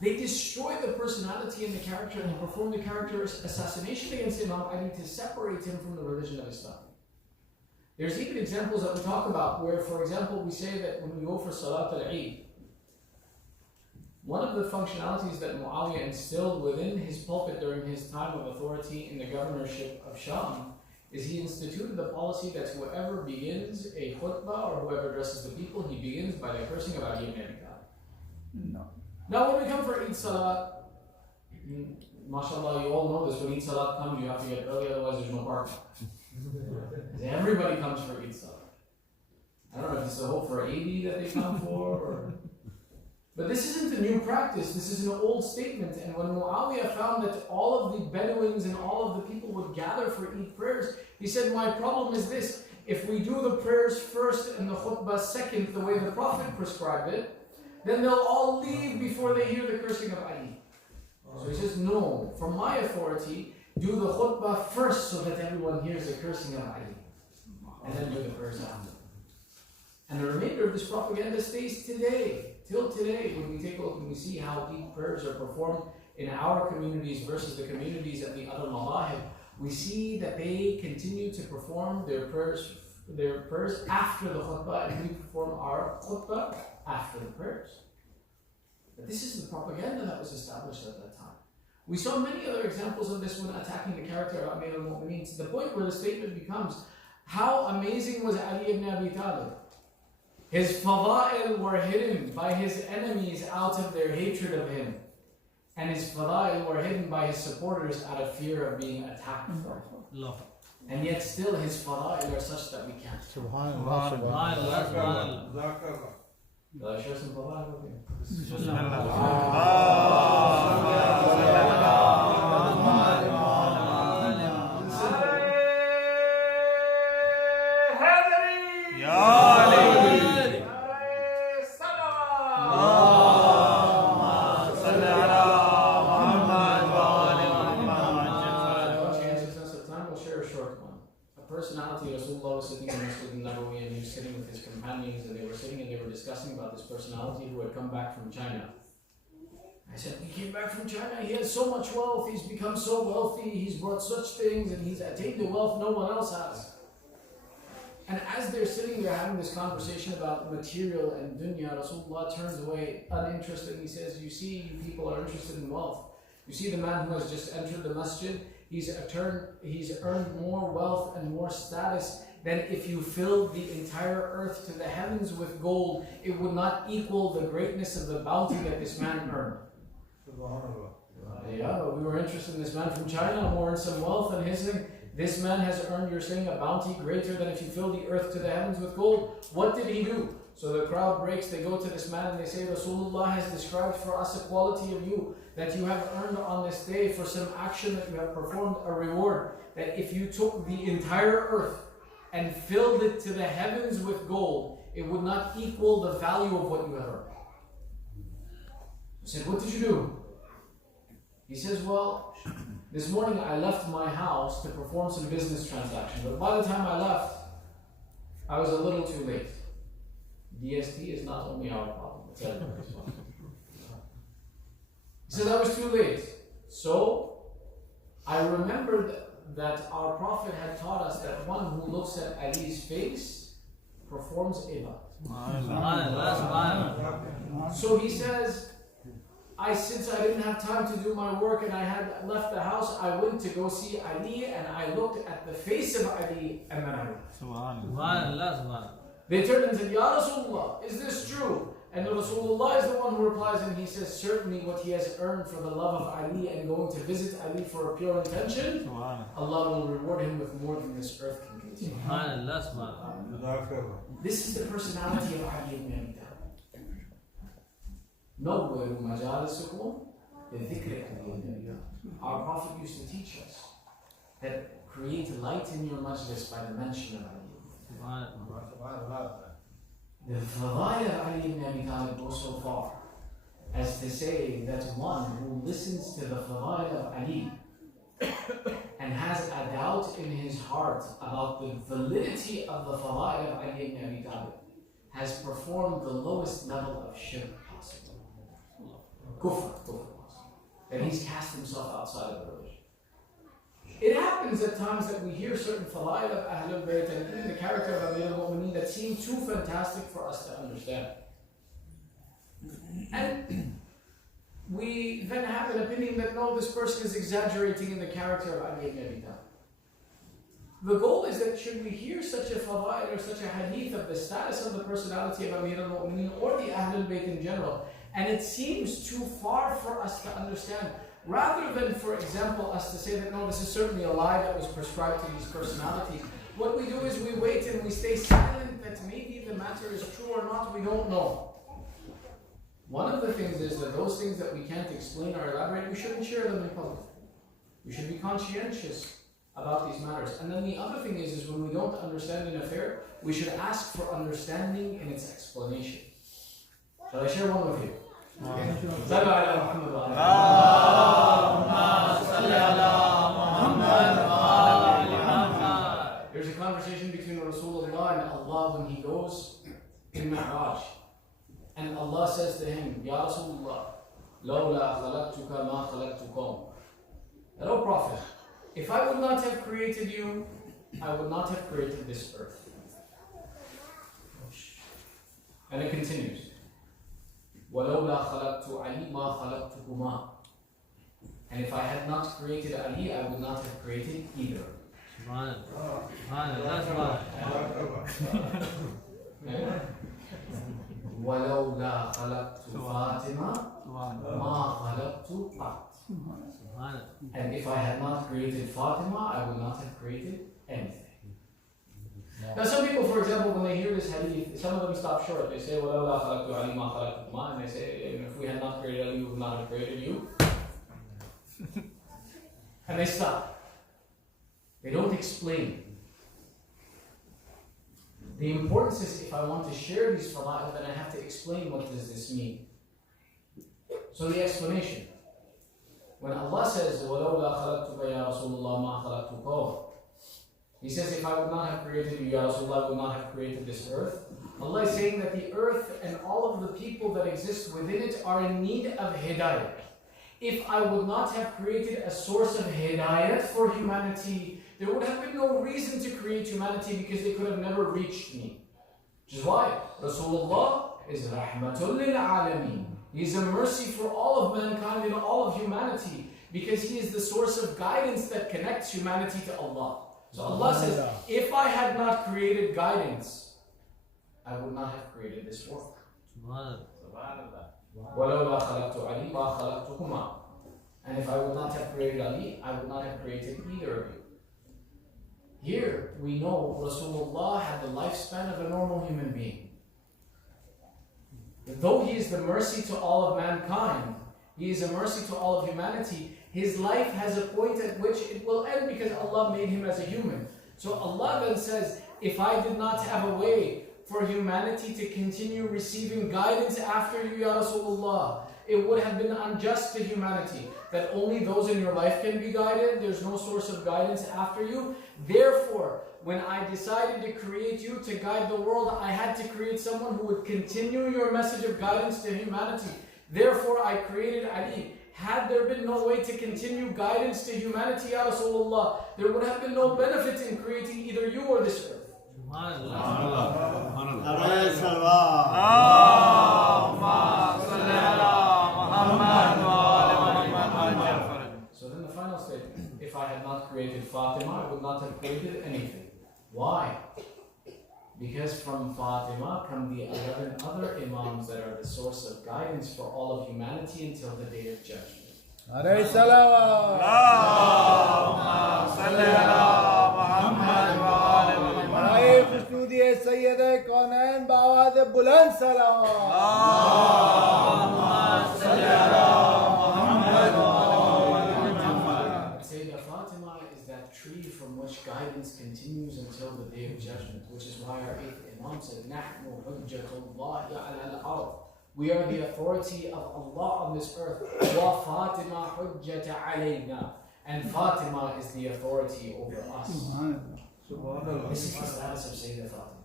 They destroyed the personality and the character, and they performed the character assassination against Imam Ali to separate him from the religion of Islam. There's even examples that we talk about where, for example, we say that when we go for Salat al-Eid, one of the functionalities that Muawiyah instilled within his pulpit during his time of authority in the governorship of Sham is he instituted the policy that whoever begins a khutbah or whoever addresses the people, he begins by the cursing of Ali ibn Abi Talib. No. Now when we come for Eid Salat, mashallah, you all know this, when Eid Salat comes, you have to get early, otherwise there's no parking. Everybody comes for Eid Salat. I don't know if it's a hope for Eid that they come for, but this isn't a new practice, this is an old statement. And when Muawiyah found that all of the Bedouins and all of the people would gather for Eid prayers, he said, my problem is this: if we do the prayers first and the khutbah second, the way the Prophet prescribed it, then they'll all leave before they hear the cursing of Ali. So he says, no, from my authority, do the khutbah first so that everyone hears the cursing of Ali, and then do the prayers after. And the remainder of this propaganda stays today, till today, when we take a look and we see how Eid prayers are performed in our communities versus the communities of the other madahib, we see that they continue to perform their prayers their prayers after the khutbah, and we perform our khutbah after the prayers. But this is the propaganda that was established at that time. We saw many other examples of this when attacking the character of Amir al-Mu'mineen, to the point where the statement becomes, how amazing was Ali ibn Abi Talib? His fada'il were hidden by his enemies out of their hatred of him. And his fada'il were hidden by his supporters out of fear of being attacked for him. And yet still his fada'il are such that we can't. Subhanallah, subhanallah. Shall I share some fada'il with you? Personality who had come back from China. I said, he came back from China, he has so much wealth, he's become so wealthy, he's brought such things, and he's attained the wealth no one else has. And as they're sitting there having this conversation about material and dunya, Rasulullah turns away uninterested and he says, you see, you people are interested in wealth. You see the man who has just entered the masjid, he's earned more wealth and more status than if you filled the entire earth to the heavens with gold. It would not equal the greatness of the bounty that this man earned. Yeah, we were interested in this man from China, more in some wealth and his thing. This man has earned, you're saying, a bounty greater than if you fill the earth to the heavens with gold. What did he do? So the crowd breaks, they go to this man and they say, Rasulullah has described for us a quality of you that you have earned on this day for some action that you have performed, a reward, that if you took the entire earth and filled it to the heavens with gold, it would not equal the value of what you have earned. He said, what did you do? He says, well, this morning I left my house to perform some business transaction, but by the time I left, I was a little too late. DST is not only our problem, it's everybody's problem. He says, I was too late. So, I remembered that our Prophet had taught us that one who looks at Ali's face performs ibadah. So he says, since I didn't have time to do my work and I had left the house, I went to go see Ali and I looked at the face of Ali and then I left. They turned and said, Ya Rasulullah, is this true? And Rasulullah is the one who replies and he says, certainly what he has earned for the love of Ali and going to visit Ali for a pure intention, Allah will reward him with more than this earth can contain. This is the personality of Ali ibn Abi Talib. نَوَّرُ مَجَالِسُكُمْ بِذِكْرِ عَلِيٍّ. Our Prophet used to teach us that create light in your majlis by the mention of Ali. The fadail of Ali ibn Abi Talib goes so far as to say that one who listens to the fadail of Ali and has a doubt in his heart about the validity of the fadail of Ali ibn Abi Talib has performed the lowest level of shirk possible. Kufr possible. That he's cast himself outside of the religion. It happens at times that we hear certain fadail of Ahlul Bayt and even the character of Amir al-Mu'mineen that seem too fantastic for us to understand. And we then have an opinion that no, this person is exaggerating in the character of Ali ibn Abi Talib. The goal is that should we hear such a fadail or such a hadith of the status of the personality of Amir al-Mu'mineen or the Ahlul Bayt in general, and it seems too far for us to understand, rather than, for example, us to say that no, this is certainly a lie that was prescribed to these personalities, what we do is we wait and we stay silent that maybe the matter is true or not, we don't know. One of the things is that those things that we can't explain or elaborate, we shouldn't share them in public. We should be conscientious about these matters. And then the other thing is when we don't understand an affair, we should ask for understanding in its explanation. Shall I share one with you? There's a conversation between Rasulullah and Allah when he goes in Mi'raj. And Allah says to him, Ya Rasulullah, لَوْلَا خَلَقْتُكَ مَا خَلَقْتُكُمْ. Hello Prophet, if I would not have created you, I would not have created this earth. And it continues. وَلَوْلَا خَلَقْتُ عَلِي مَا خَلَقْتُكُمَا. And if I had not created Ali, I would not have created either. وَلَوْلَا خَلَقْتُ فَاطِمَةَ مَا خَلَقْتُ قَطْ. And if I had not created Fatima, I would not have created anything. Now some people, for example, when they hear this hadith, some of them stop short. They say, وَلَوْلَا خَلَقْتُ عَلِي مَا خَلَقْتُكُمَا. And they say, if we had not created Ali, we would not have created you. And they stop. They don't explain. The importance is, if I want to share these fada'il, then I have to explain what does this mean. So the explanation. When Allah says, وَلَوْلَا خَلَقْتُكَ يَا رَسُولُ اللَّهِ مَا خَلَقْتُكَ. He says, if I would not have created you, Ya Rasulullah, I would not have created this earth. Allah is saying that the earth and all of the people that exist within it are in need of hidayah. If I would not have created a source of hidayah for humanity, there would have been no reason to create humanity because they could have never reached me. Which is why Rasulullah is rahmatul lil alameen. He is a mercy for all of mankind and all of humanity because he is the source of guidance that connects humanity to Allah. So Allah says, if I had not created guidance, I would not have created this world. وَلَوْلَا خَلَقْتُ عَلِي مَا خَلَقْتُكُمَا. And if I would not have created Ali, I would not have created either of you. Here, we know Rasulullah had the lifespan of a normal human being. Though he is the mercy to all of mankind, he is a mercy to all of humanity, his life has a point at which it will end because Allah made him as a human. So Allah then says, if I did not have a way for humanity to continue receiving guidance after you, Ya Rasulullah, it would have been unjust to humanity that only those in your life can be guided. There's no source of guidance after you. Therefore, when I decided to create you to guide the world, I had to create someone who would continue your message of guidance to humanity. Therefore, I created Ali. Had there been no way to continue guidance to humanity, Ya Rasulullah, there would have been no benefit in creating either you or this earth. So then the final statement, if I had not created Fatima, I would not have created anything. Why? Because from Fatima come the 11 other Imams that are the source of guidance for all of humanity until the day of judgment. Alayhi salawat. Allahumma salli ala Muhammad wa ali Muhammad. Aye Fusudi Sayyid Kaunain Bawad Buland salawat. Allahumma salli ala Muhammad wa ali Muhammad. Sayyidah Fatima is that tree from which guidance continues until the day of judgment, which is why our 8th Imam said, نَحْنُ حُجَّةُ اللَّهِ عَلَى الْأَرْضِ. We are the authority of Allah on this earth. وَفَاطِمَةُ حُجَّةَ عَلَيْنَا. And Fatima is the authority over us. This is the status of Sayyidah Fatima.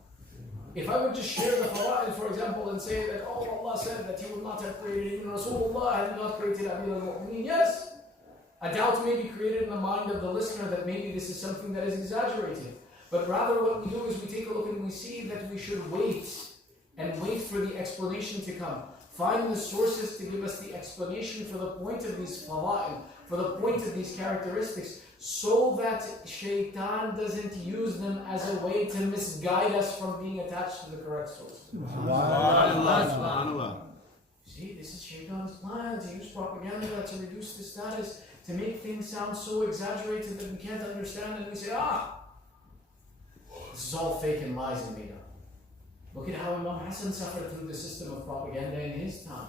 If I would just share the Fara'id, for example, and say that, oh, Allah said that He would not have created even Rasulullah had not created Amir al-Mu'mineen. Yes, a doubt may be created in the mind of the listener that maybe this is something that is exaggerated. But rather what we do is we take a look and we see that we should wait and wait for the explanation to come. Find the sources to give us the explanation for the point of these fada'il, for the point of these characteristics, so that shaitan doesn't use them as a way to misguide us from being attached to the correct source. See, this is shaitan's plan, to use propaganda to reduce the status, to make things sound so exaggerated that we can't understand, and we say, this is all fake and lies and made up. Look at how Imam Hassan suffered through the system of propaganda in his time.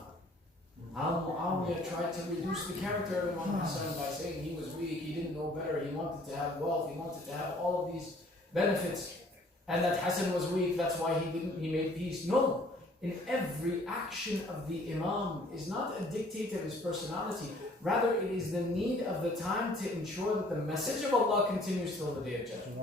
How Muawiyah tried to reduce the character of Imam Hassan by saying he was weak, he didn't know better, he wanted to have wealth, he wanted to have all of these benefits, and that Hassan was weak, that's why he made peace. No. In every action of the Imam is not a dictate of his personality. Rather, it is the need of the time to ensure that the message of Allah continues till the day of judgment.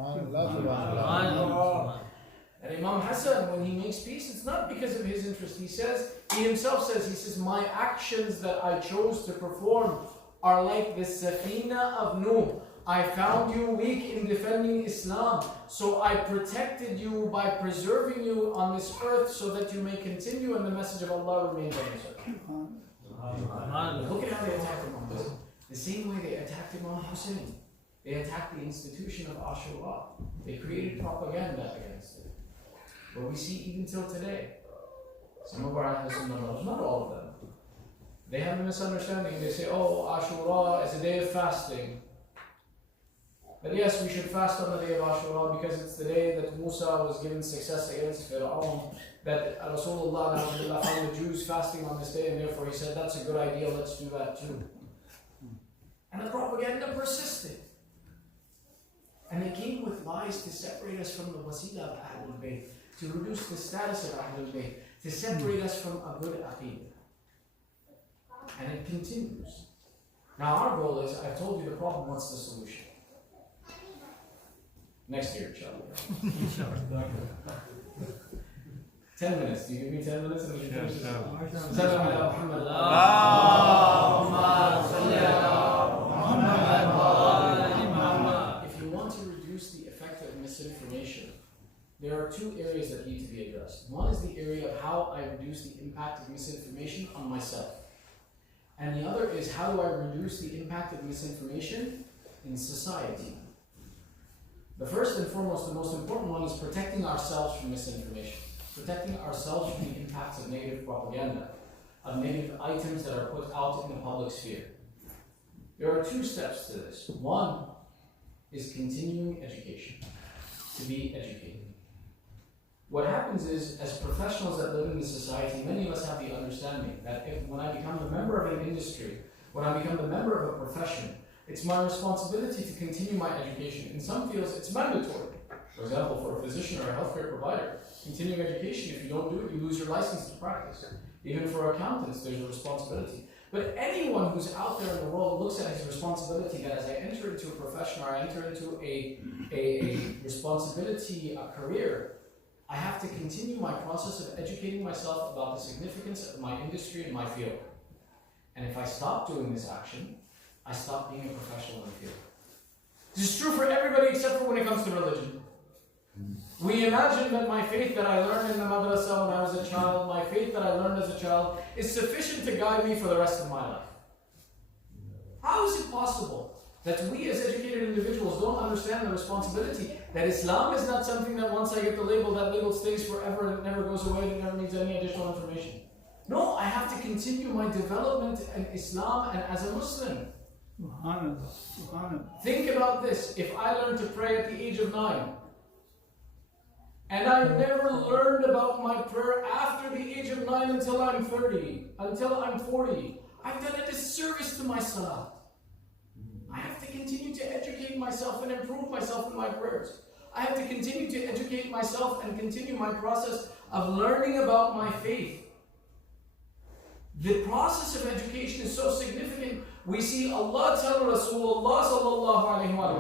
And Imam Hassan, when he makes peace, it's not because of his interest. He himself says, my actions that I chose to perform are like the Safina of Nuh. I found you weak in defending Islam, so I protected you by preserving you on this earth so that you may continue and the message of Allah remains on this earth. Look at how they attacked Imam Hussein. The same way they attacked Imam Hussein. They attacked the institution of Ashura. They created propaganda against it. But we see even till today, some of our Ahlul Sunnah brothers, not all of them, they have a misunderstanding. They say, oh, Ashura is a day of fasting. But yes, we should fast on the day of Ashura because it's the day that Musa was given success against Fir'aun. That Rasulullah found the Jews fasting on this day, and therefore he said, that's a good idea, let's do that too. And the propaganda persisted. And they came with lies to separate us from the wasila of Ahlul Bayt, to reduce the status of Ahlul Bayt, to separate us from a good aqeedah. And it continues. Now our goal is, I've told you the problem, what's the solution? Next year, inshallah. 10 minutes. Do you give me 10 minutes? And we can finish this? If you want to reduce the effect of misinformation, there are two areas that need to be addressed. One is the area of how I reduce the impact of misinformation on myself. And the other is how do I reduce the impact of misinformation in society. The first and foremost, the most important one is protecting ourselves from misinformation. Protecting ourselves from the impacts of negative propaganda, of negative items that are put out in the public sphere. There are two steps to this. One is continuing education, to be educated. What happens is, as professionals that live in this society, many of us have the understanding that when I become a member of an industry, when I become a member of a profession, it's my responsibility to continue my education. In some fields, it's mandatory. For example, for a physician or a healthcare provider, continuing education, if you don't do it, you lose your license to practice. Even for accountants, there's a responsibility. But anyone who's out there in the world looks at his responsibility that as I enter into a profession or I enter into a responsibility, a career, I have to continue my process of educating myself about the significance of my industry and my field. And if I stop doing this action, I stop being a professional in the field. This is true for everybody except for when it comes to religion. We imagine that my faith that I learned in the madrasa when I was a child, my faith that I learned as a child, is sufficient to guide me for the rest of my life. How is it possible that we as educated individuals don't understand the responsibility that Islam is not something that once I get the label, that label stays forever and it never goes away and it never needs any additional information? No, I have to continue my development in Islam and as a Muslim. Think about this. If I learned to pray at the age of 9, and I never learned about my prayer after the age of 9 until I'm 30, until I'm 40, I've done a disservice to my salah. I have to continue to educate myself and improve myself in my prayers. I have to continue to educate myself and continue my process of learning about my faith. The process of education is so significant. We see Allah tell Rasulullah sallallahu alayhi wa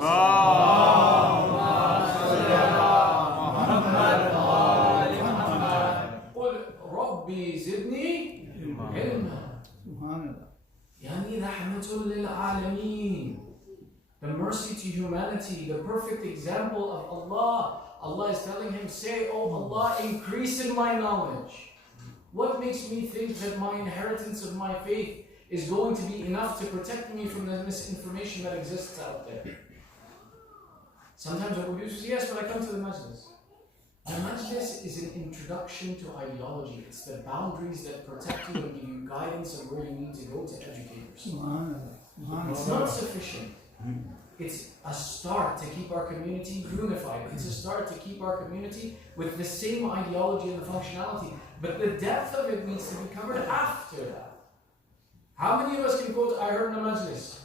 Rabbi zidni ilma. Yani rahmatul lil alameen. The mercy to humanity, the perfect example of Allah. Allah is telling him, say, oh Allah, increase in my knowledge. What makes me think that my inheritance of my faith is going to be enough to protect me from the misinformation that exists out there? Sometimes what we do is, yes, but I come to the majlis. The majlis is an introduction to ideology. It's the boundaries that protect you and give you guidance on where you need to go to educate yourself. It's not sufficient. It's a start to keep our community unified. It's a start to keep our community with the same ideology and the functionality. But the depth of it needs to be covered after that. How many of us can quote, I heard in a majlis?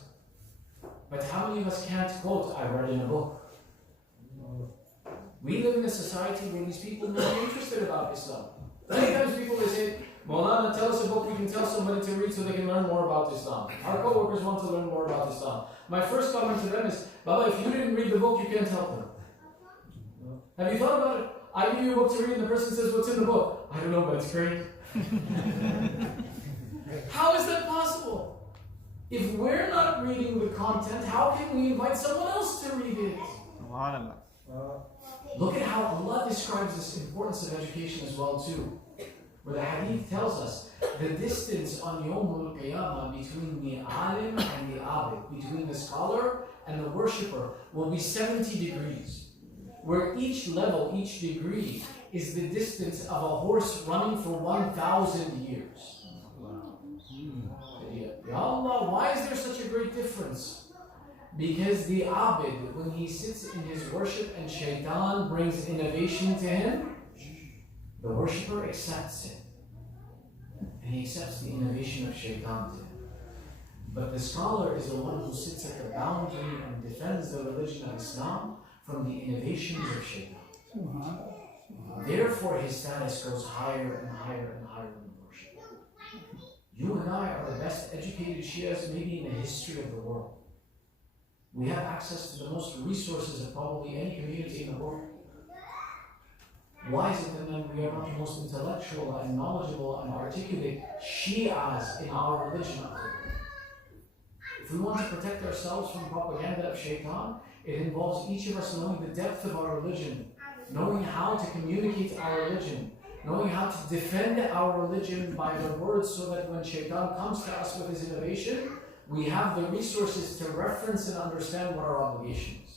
But how many of us can't quote, I read in a book? We live in a society where these people may be interested about Islam. Many times people will say, Maulana, tell us a book we can tell somebody to read so they can learn more about Islam. Our co-workers want to learn more about Islam. My first comment to them is, Baba, if you didn't read the book, you can't help them. Have you thought about it? I give you a book to read and the person says, what's in the book? I don't know, but it's great. How is that possible? If we're not reading the content, how can we invite someone else to read it? Look at how Allah describes this importance of education as well too. Where the hadith tells us the distance on Yawm al-Qiyamah between the alim and the abid, between the scholar and the worshipper, will be 70 degrees. Where each level, each degree, is the distance of a horse running for 1,000 years. Ya Allah, why is there such a great difference? Because the abid, when he sits in his worship and shaitan brings innovation to him, the worshipper accepts it. And he accepts the innovation of shaitan to him. But the scholar is the one who sits at the boundary and defends the religion of Islam from the innovations of shaitan. Therefore, his status goes higher and higher and higher in worship. You and I are the best educated Shias maybe in the history of the world. We have access to the most resources of probably any community in the world. Why is it then that we are not the most intellectual and knowledgeable and articulate Shias in our religion? If we want to protect ourselves from propaganda of shaitan, it involves each of us knowing the depth of our religion, knowing how to communicate our religion, knowing how to defend our religion by the words so that when shaitan comes to us with his innovation, we have the resources to reference and understand what our obligation is.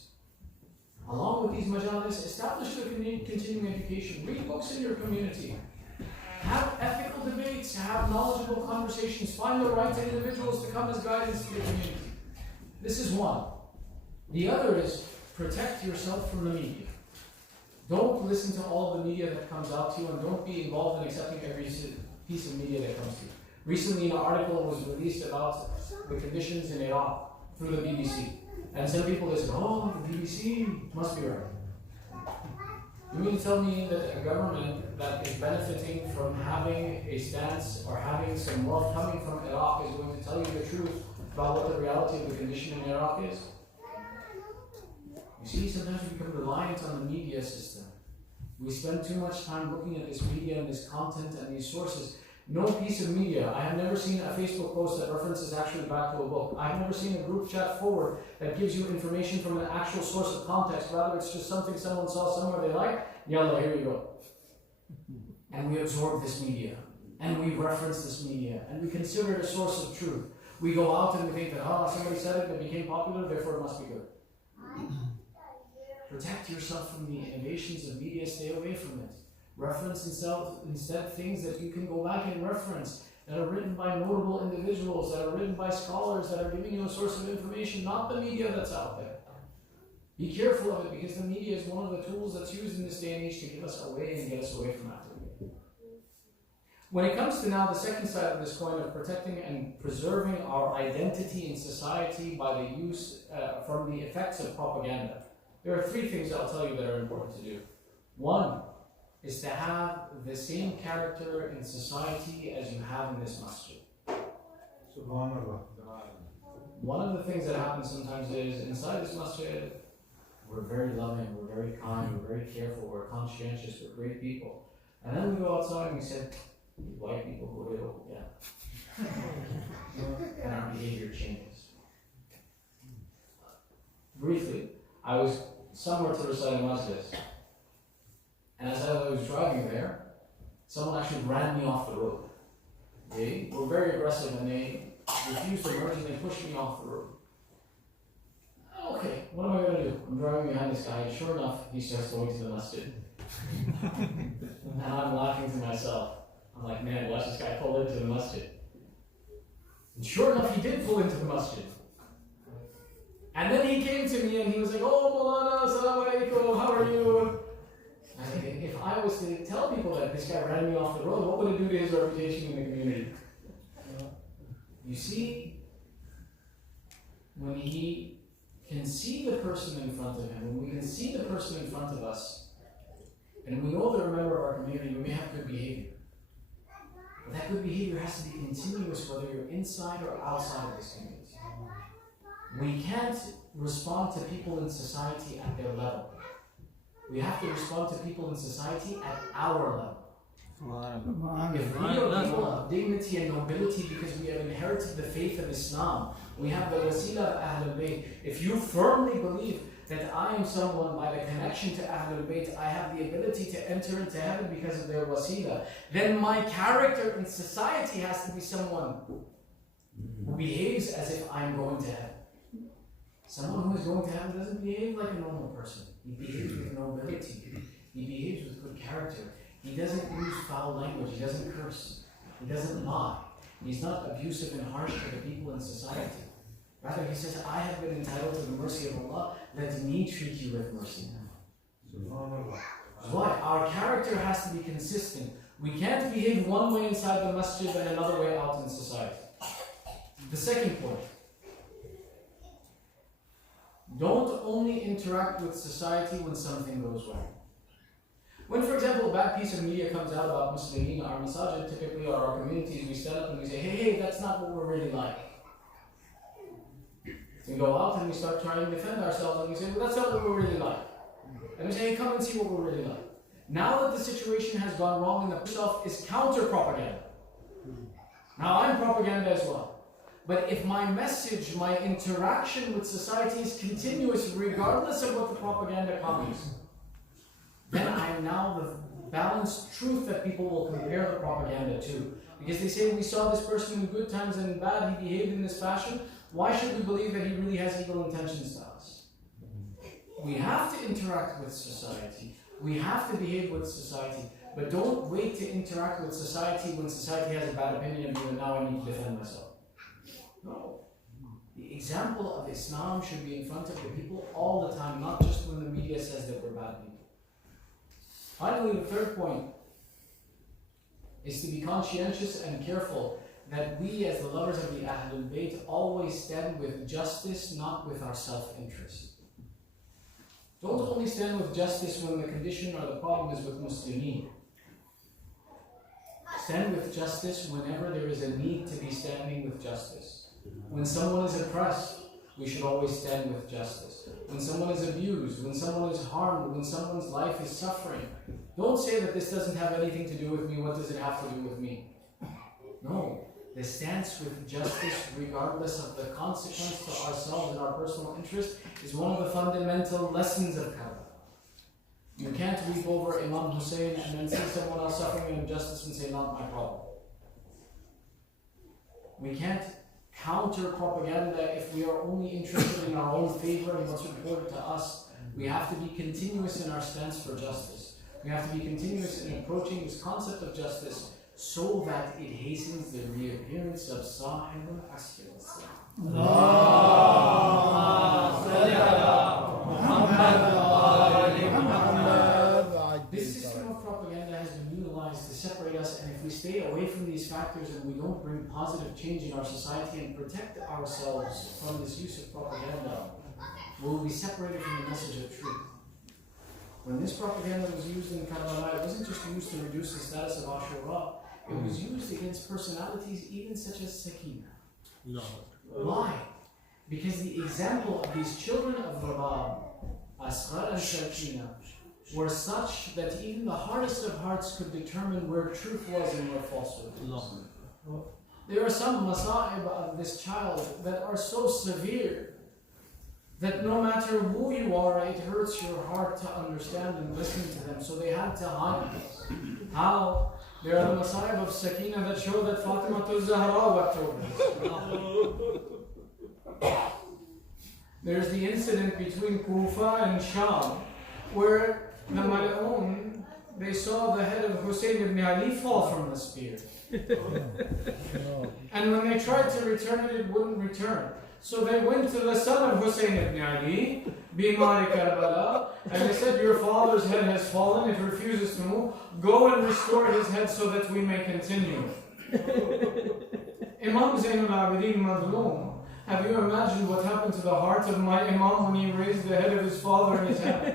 Along with these majalis, establish the continuing education. Read books in your community. Have ethical debates, have knowledgeable conversations, find the right individuals to come as guidance to your community. This is one. The other is protect yourself from the media. Don't listen to all of the media that comes out to you, and don't be involved in accepting every piece of media that comes to you. Recently, an article was released about the conditions in Iraq through the BBC. And some people say, oh, the BBC must be right. You mean to tell me that a government that is benefiting from having a stance or having some wealth coming from Iraq is going to tell you the truth about what the reality of the condition in Iraq is? You see, sometimes we become reliant on the media system. We spend too much time looking at this media and this content and these sources. No piece of media. I have never seen a Facebook post that references actually back to a book. I have never seen a group chat forward that gives you information from an actual source of context. Rather, it's just something someone saw somewhere they like. Yalla, here you go. And we absorb this media. And we reference this media. And we consider it a source of truth. We go out and we think that, somebody said it, it became popular, therefore it must be good. Protect yourself from the innovations of media. Stay away from it. Reference instead things that you can go back and reference, that are written by notable individuals, that are written by scholars, that are giving you a source of information, not the media that's out there. Be careful of it, because the media is one of the tools that's used in this day and age to give us away and get us away from after. When it comes to now the second side of this coin of protecting and preserving our identity in society by the use from the effects of propaganda, there are three things I'll tell you that are important to do. One is to have the same character in society as you have in this masjid. Subhanallah. One of the things that happens sometimes is inside this masjid, we're very loving, we're very kind, we're very careful, we're conscientious, we're great people. And then we go outside and we say, white people who will, yeah. And our behavior changes. Briefly, I was somewhere to recite a masjid. And as I was driving there, someone actually ran me off the road. They were very aggressive and they refused to merge and they pushed me off the road. Okay, what am I going to do? I'm driving behind this guy, and sure enough, he starts going to the masjid. And I'm laughing to myself. I'm like, man, watch this guy pull into the masjid. And sure enough, he did pull into the masjid. And then he came to me and he was like, oh, Maulana, assalamu alaikum, how are you? I think if I was to tell people that this guy ran me off the road, what would it do to his reputation in the community? You see, when he can see the person in front of him, when we can see the person in front of us, and we know they're a member of our community, we may have good behavior. But that good behavior has to be continuous, whether you're inside or outside of this community. We can't respond to people in society at their level. We have to respond to people in society at our level. If we are people of dignity and nobility because we have inherited the faith of Islam, we have the wasila of Ahlul Bayt. If you firmly believe that I am someone by the connection to Ahlul Bayt, I have the ability to enter into heaven because of their wasila, then my character in society has to be someone who behaves as if I'm going to heaven. Someone who is going to heaven doesn't behave like a normal person. He behaves with nobility. He behaves with good character. He doesn't use foul language. He doesn't curse. He doesn't lie. He's not abusive and harsh to the people in society. Rather, he says, I have been entitled to the mercy of Allah. Let me treat you with mercy. Why? Our character has to be consistent. We can't behave one way inside the masjid and another way out in society. The second point. Don't only interact with society when something goes wrong. When, for example, a bad piece of media comes out about Muslimin, our masajid, typically, or our communities, we stand up and we say, hey, that's not what we're really like. We go out and we start trying to defend ourselves and we say, well, that's not what we're really like. And we say, hey, come and see what we're really like. Now that the situation has gone wrong and the itself is counter-propaganda. Now I'm propaganda as well. But if my message, my interaction with society is continuous regardless of what the propaganda comes, then I am now the balanced truth that people will compare the propaganda to. Because they say, we saw this person in good times and in bad, he behaved in this fashion. Why should we believe that he really has evil intentions to us? We have to interact with society. We have to behave with society. But don't wait to interact with society when society has a bad opinion of you and now I need to defend myself. No. The example of Islam should be in front of the people all the time, not just when the media says that we're bad people. Finally, the third point is to be conscientious and careful that we, as the lovers of the Ahlul Bayt, always stand with justice, not with our self-interest. Don't only stand with justice when the condition or the problem is with Muslimin. Stand with justice whenever there is a need to be standing with justice. When someone is oppressed, we should always stand with justice. When someone is abused, when someone is harmed, when someone's life is suffering, don't say that this doesn't have anything to do with me, what does it have to do with me? No. The stance with justice, regardless of the consequence to ourselves and our personal interest, is one of the fundamental lessons of Karbala. You can't weep over Imam Hussein and then see someone else suffering an injustice and say, not my problem. We can't counter propaganda if we are only interested in our own favor and what's important to us. We have to be continuous in our stance for justice. We have to be continuous in approaching this concept of justice so that it hastens the reappearance of Sahib al-Asr. This system of propaganda has been utilized to separate us, and if we stay away from these factors and we don't bring positive change in our society and protect ourselves from this use of propaganda, we'll be separated from the message of truth. When this propaganda was used in Karbala, it wasn't just used to reduce the status of Ashura, it was used against personalities even such as Sakina. No. Why? Because the example of these children of Rabab, Asghar and Sakina, were such that even the hardest of hearts could determine where truth was and where falsehood was. No. There are some masa'ib of this child that are so severe that no matter who you are, it hurts your heart to understand and listen to them. So they had to hide this. How? There are the masa'ib of Sakina that show that Fatima Zahra wept over this. There's the incident between Kufa and Sham, where the Mal'un, they saw the head of Hussein ibn Ali fall from the spear. And when they tried to return it, it wouldn't return. So they went to the son of Hussein ibn Ali, Bimari Karbala, and they said, your father's head has fallen, it refuses to move. Go and restore his head so that we may continue. Imam Zainul Abidin Madloom, have you imagined what happened to the heart of my Imam when he raised the head of his father in his hand?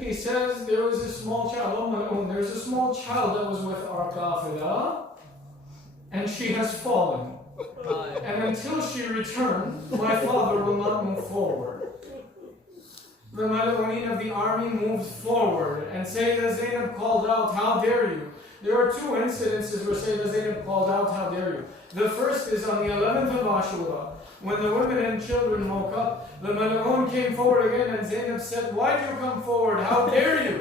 He says there was a small child, there's a small child that was with our Qafidah, and she has fallen. And until she returns, my father will not move forward. the Malaween of the army moved forward, and Sayyidah Zainab called out, "How dare you?" There are two incidences where Sayyidah Zainab called out, "How dare you?" The first is on the 11th of Ashura, when the women and children woke up. The Malaween came forward again, and Zainab said, "Why do you come forward? How dare you?"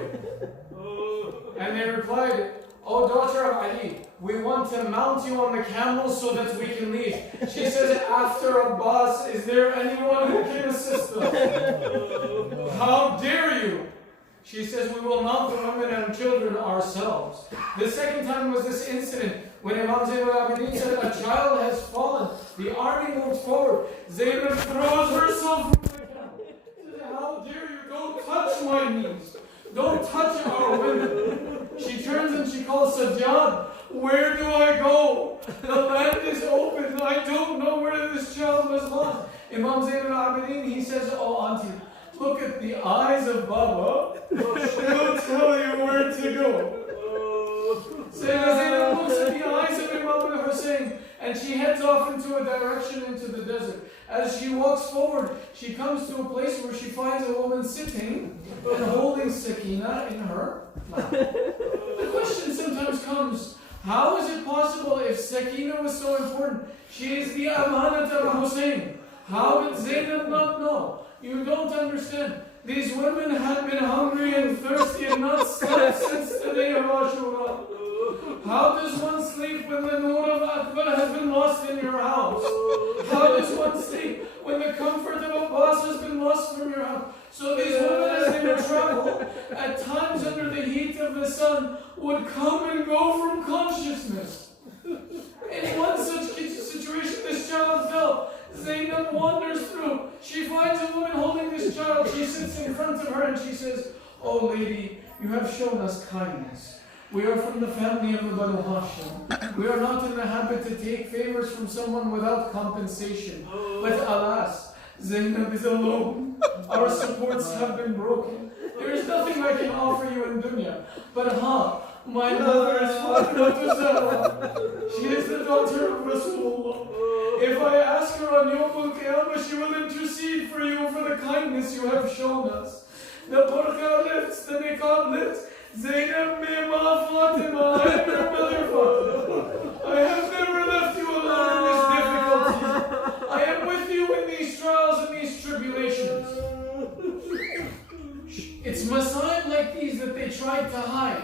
And they replied, "O daughter of Ali, we want to mount you on the camel so that we can leave." She says, "After Abbas, is there anyone who can assist us? How dare you?" She says, "We will mount the women and children ourselves." The second time was this incident when Imam Zayn al-Abidin said, "A child has fallen." The army moves forward. Zainab throws herself from the camel. She says, "How dare you? Don't touch my knees. Don't touch our women." She turns and she calls Sajjad, "Where do I go? The land is open. I don't know where this child was lost." Imam Zayn al-Abidin, he says, "Oh auntie, look at the eyes of Baba. He'll tell you where to go." Sayyidah Zainab looks at the eyes of Imam al-Hussein and she heads off into a direction into the desert. As she walks forward, she comes to a place where she finds a woman sitting and holding Sakina in her lap. The question sometimes comes, how is it possible if Sakina was so important? She is the Amanat of Hussein. How did Zainab not know? You don't understand. These women had been hungry and thirsty and not slept since the day of Ashura. How does one sleep when the Noor of Akbar has been lost in your house? How does one sleep when the comfort of Abbas has been lost from your house? So these women, as they would travel, at times under the heat of the sun, would come and go from consciousness. In one such situation, this child fell. Zainab wanders through. She finds a woman holding this child. She sits in front of her and she says, "Oh lady, you have shown us kindness. We are from the family of the Banu Hashim. We are not in the habit to take favors from someone without compensation. But alas, Zainab is alone. Our supports have been broken. There is nothing I can offer you in dunya. But my mother is Fatima to Zahra. She is the daughter of Rasulullah. If I ask her on Yawm al-Qiyamah, she will intercede for you for the kindness you have shown us." The burqa lifts, the niqab lifts. Zainab Mima Fatima, I am your mother Fatima. I have never left you alone in this difficulty. I am with you in these trials and these tribulations. It's masa'ib like these that they tried to hide.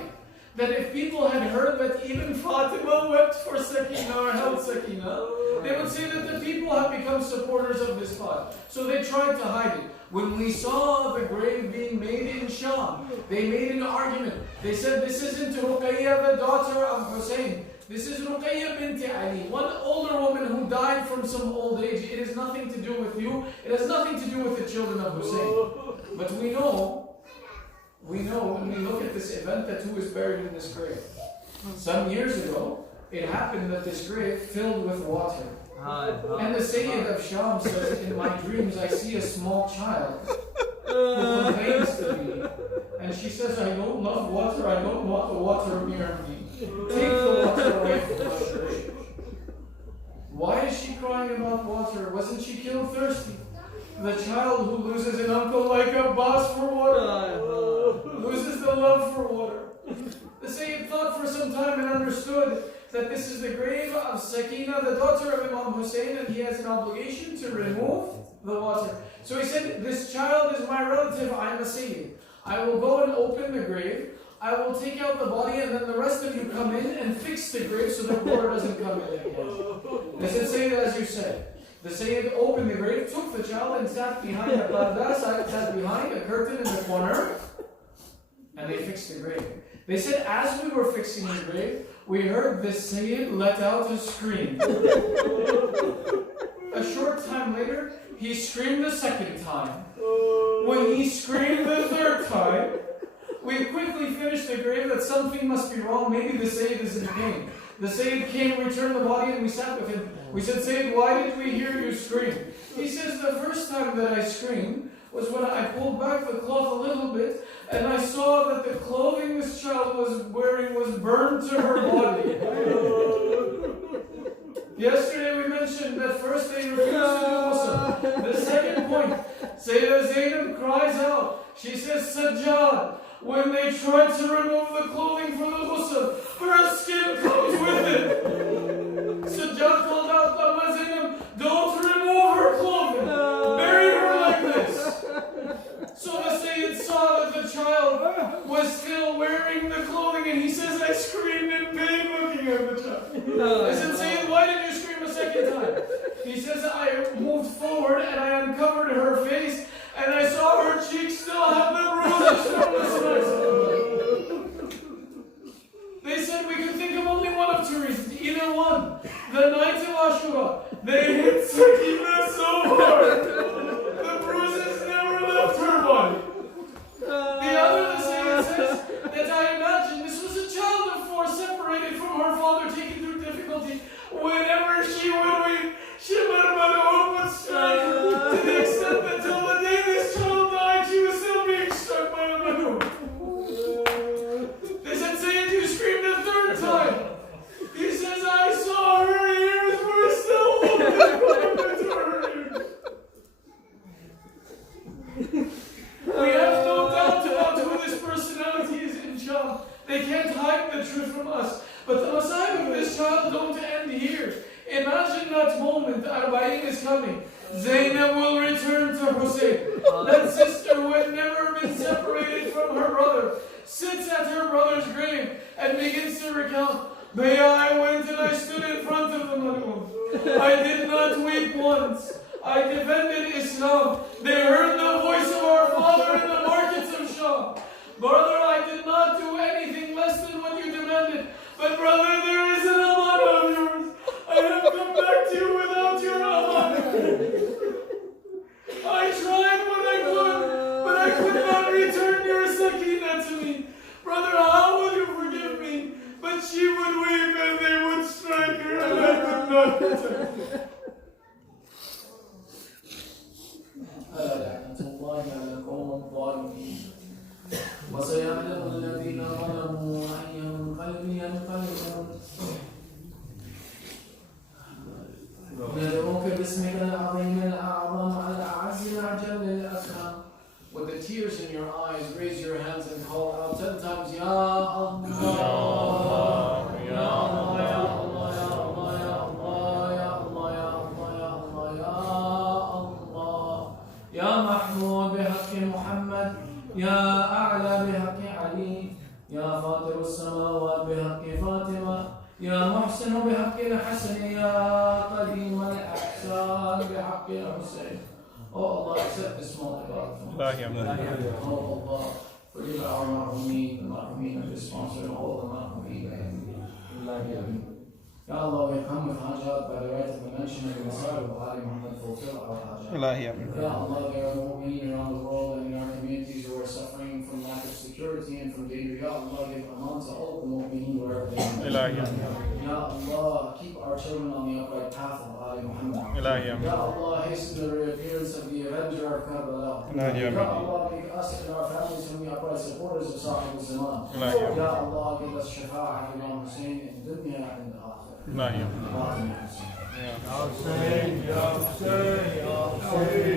That if people had heard that even Fatima wept for Sakina or held Sakina, they would say that the people have become supporters of this cause. So they tried to hide it. When we saw the grave being made in Sham, they made an argument. They said, "This isn't Ruqayya, the daughter of Hussein. This is Ruqayya bint Ali, one older woman who died from some old age. It has nothing to do with you. It has nothing to do with the children of Hussein." But we know when we look at this event that who is buried in this grave. Some years ago, it happened that this grave filled with water. And the Sayyid of Sham says, "In my dreams I see a small child who complains to me." And she says, "I don't love water, I don't want the water near me. Take the water away from my grave." Why is she crying about water? Wasn't she killed thirsty? The child who loses an uncle like Abbas for water, loses the love for water. The Sayyid thought for some time and understood that this is the grave of Sakina, the daughter of Imam Hussein, and he has an obligation to remove the water. So he said, "This child is my relative, I am a Sayyid. I will go and open the grave, I will take out the body, and then the rest of you come in and fix the grave so that water doesn't come in again." They said, "Sayyid, as you said." The Sayyid opened the grave, took the child and sat behind the parda, sat behind a curtain in the corner, and they fixed the grave. They said, as we were fixing the grave, we heard the Sayyid let out a scream. A short time later, he screamed a second time. When he screamed the third time, we quickly finished the grave that something must be wrong. Maybe the Sayyid is in pain. The Sayyid came, returned the body, and we sat with him. We said, "Sayyid, why did we hear you scream?" He says, "The first time that I screamed was when I pulled back the cloth a little bit, and I saw that the clothing this child was wearing was burned to her body." Yesterday we mentioned that first they refused to do ghusl. The second point, Sayyida Zainab cries out. She says, Sajjad, when they tried to remove the clothing from the ghusl, her skin comes with it. Sajjad called out, Amma Zainab, don't remove her clothing. Bury her like this. So the Sayyid saw that the child was still wearing the clothing, and he says, I screamed in pain looking at the child. I said, Sayyid, why did you scream a second time? He says, I moved forward and I uncovered her face, and I saw her cheeks still have the bruises from the slice. They said we could think of only one of two reasons. Either one, the night of Ashura, they hit Sakina so hard, the bruises never left her body. The other, the Sayyid says, that I imagine this was a child of 4 separated from her father, taken through difficulty. Whenever she would weep, Shimar would strike her, to the extent that till the day this child died, she was still being struck by a Manu. They said, Sayyid, you screamed a 3rd time. He says, I saw her ears were still open to her ears. We have no doubt about who this personality is in Sham. They can't hide the truth from us. But the masayib of this child don't end here. Imagine that moment, Arba'in is coming. Zainab will return to Hussein. That sister who had never been separated from her brother sits at her brother's grave and begins to recount, Baya, I went and I stood in front of the Mal'un. I did not weep once. I defended Islam. They heard the voice of our father in the markets of Sham. Brother, I did not do anything less than what you demanded. But brother, there is an aman of yours. I have come back to you without your aman. I tried what I could, but I could not return your sakina to me. Brother, how will you forgive me? But she would weep and they would strike her, and I could not return. وسيعلم الذين ظلموا أي منقلب ينقلبون ندعوك باسمك العظيم الأعظم الأعز الأعجل الأكرم. With the tears in your eyes, raise your hands and call out 10 times, Ya Allah, Ya Allah, Ya Allah, Ya Allah, Ya Allah, Ya Allah, Ya Allah, Ya Allah, Ya Mahmoud بحق محمد, يا أعلى بحق علي, يا فاطر السماوات بحق فاطمة, يا محسن بحق الحسن, يا قديم الإحسان بحق الحسين. Oh Allah, accept this moment, God. Oh Allah, forgive our marhumeen, the marhumeen of this sponsor, and all the marhumeen. Ya Allah, we come with hajat by the right of the mention of the Messiah of Ali Muhammad, fulfill our hajat. Ya Allah, there are mu'mineen around the world and in our communities who are suffering from lack of security and from danger. Ya Allah, give aman to all the mu'mineen wherever they are. Ya Allah, keep our children on the upright path of Ali Muhammad. Ya Allah, hasten the reappearance of the avenger of Karbala. Ya Allah, make us and our families from the upright supporters of Sahib al-Zaman. Ya Allah, give us shafa'ah Imam Hussein in dunya and the akhirah. لا يا باطن يا حسين. حسين يا حسين يا حسين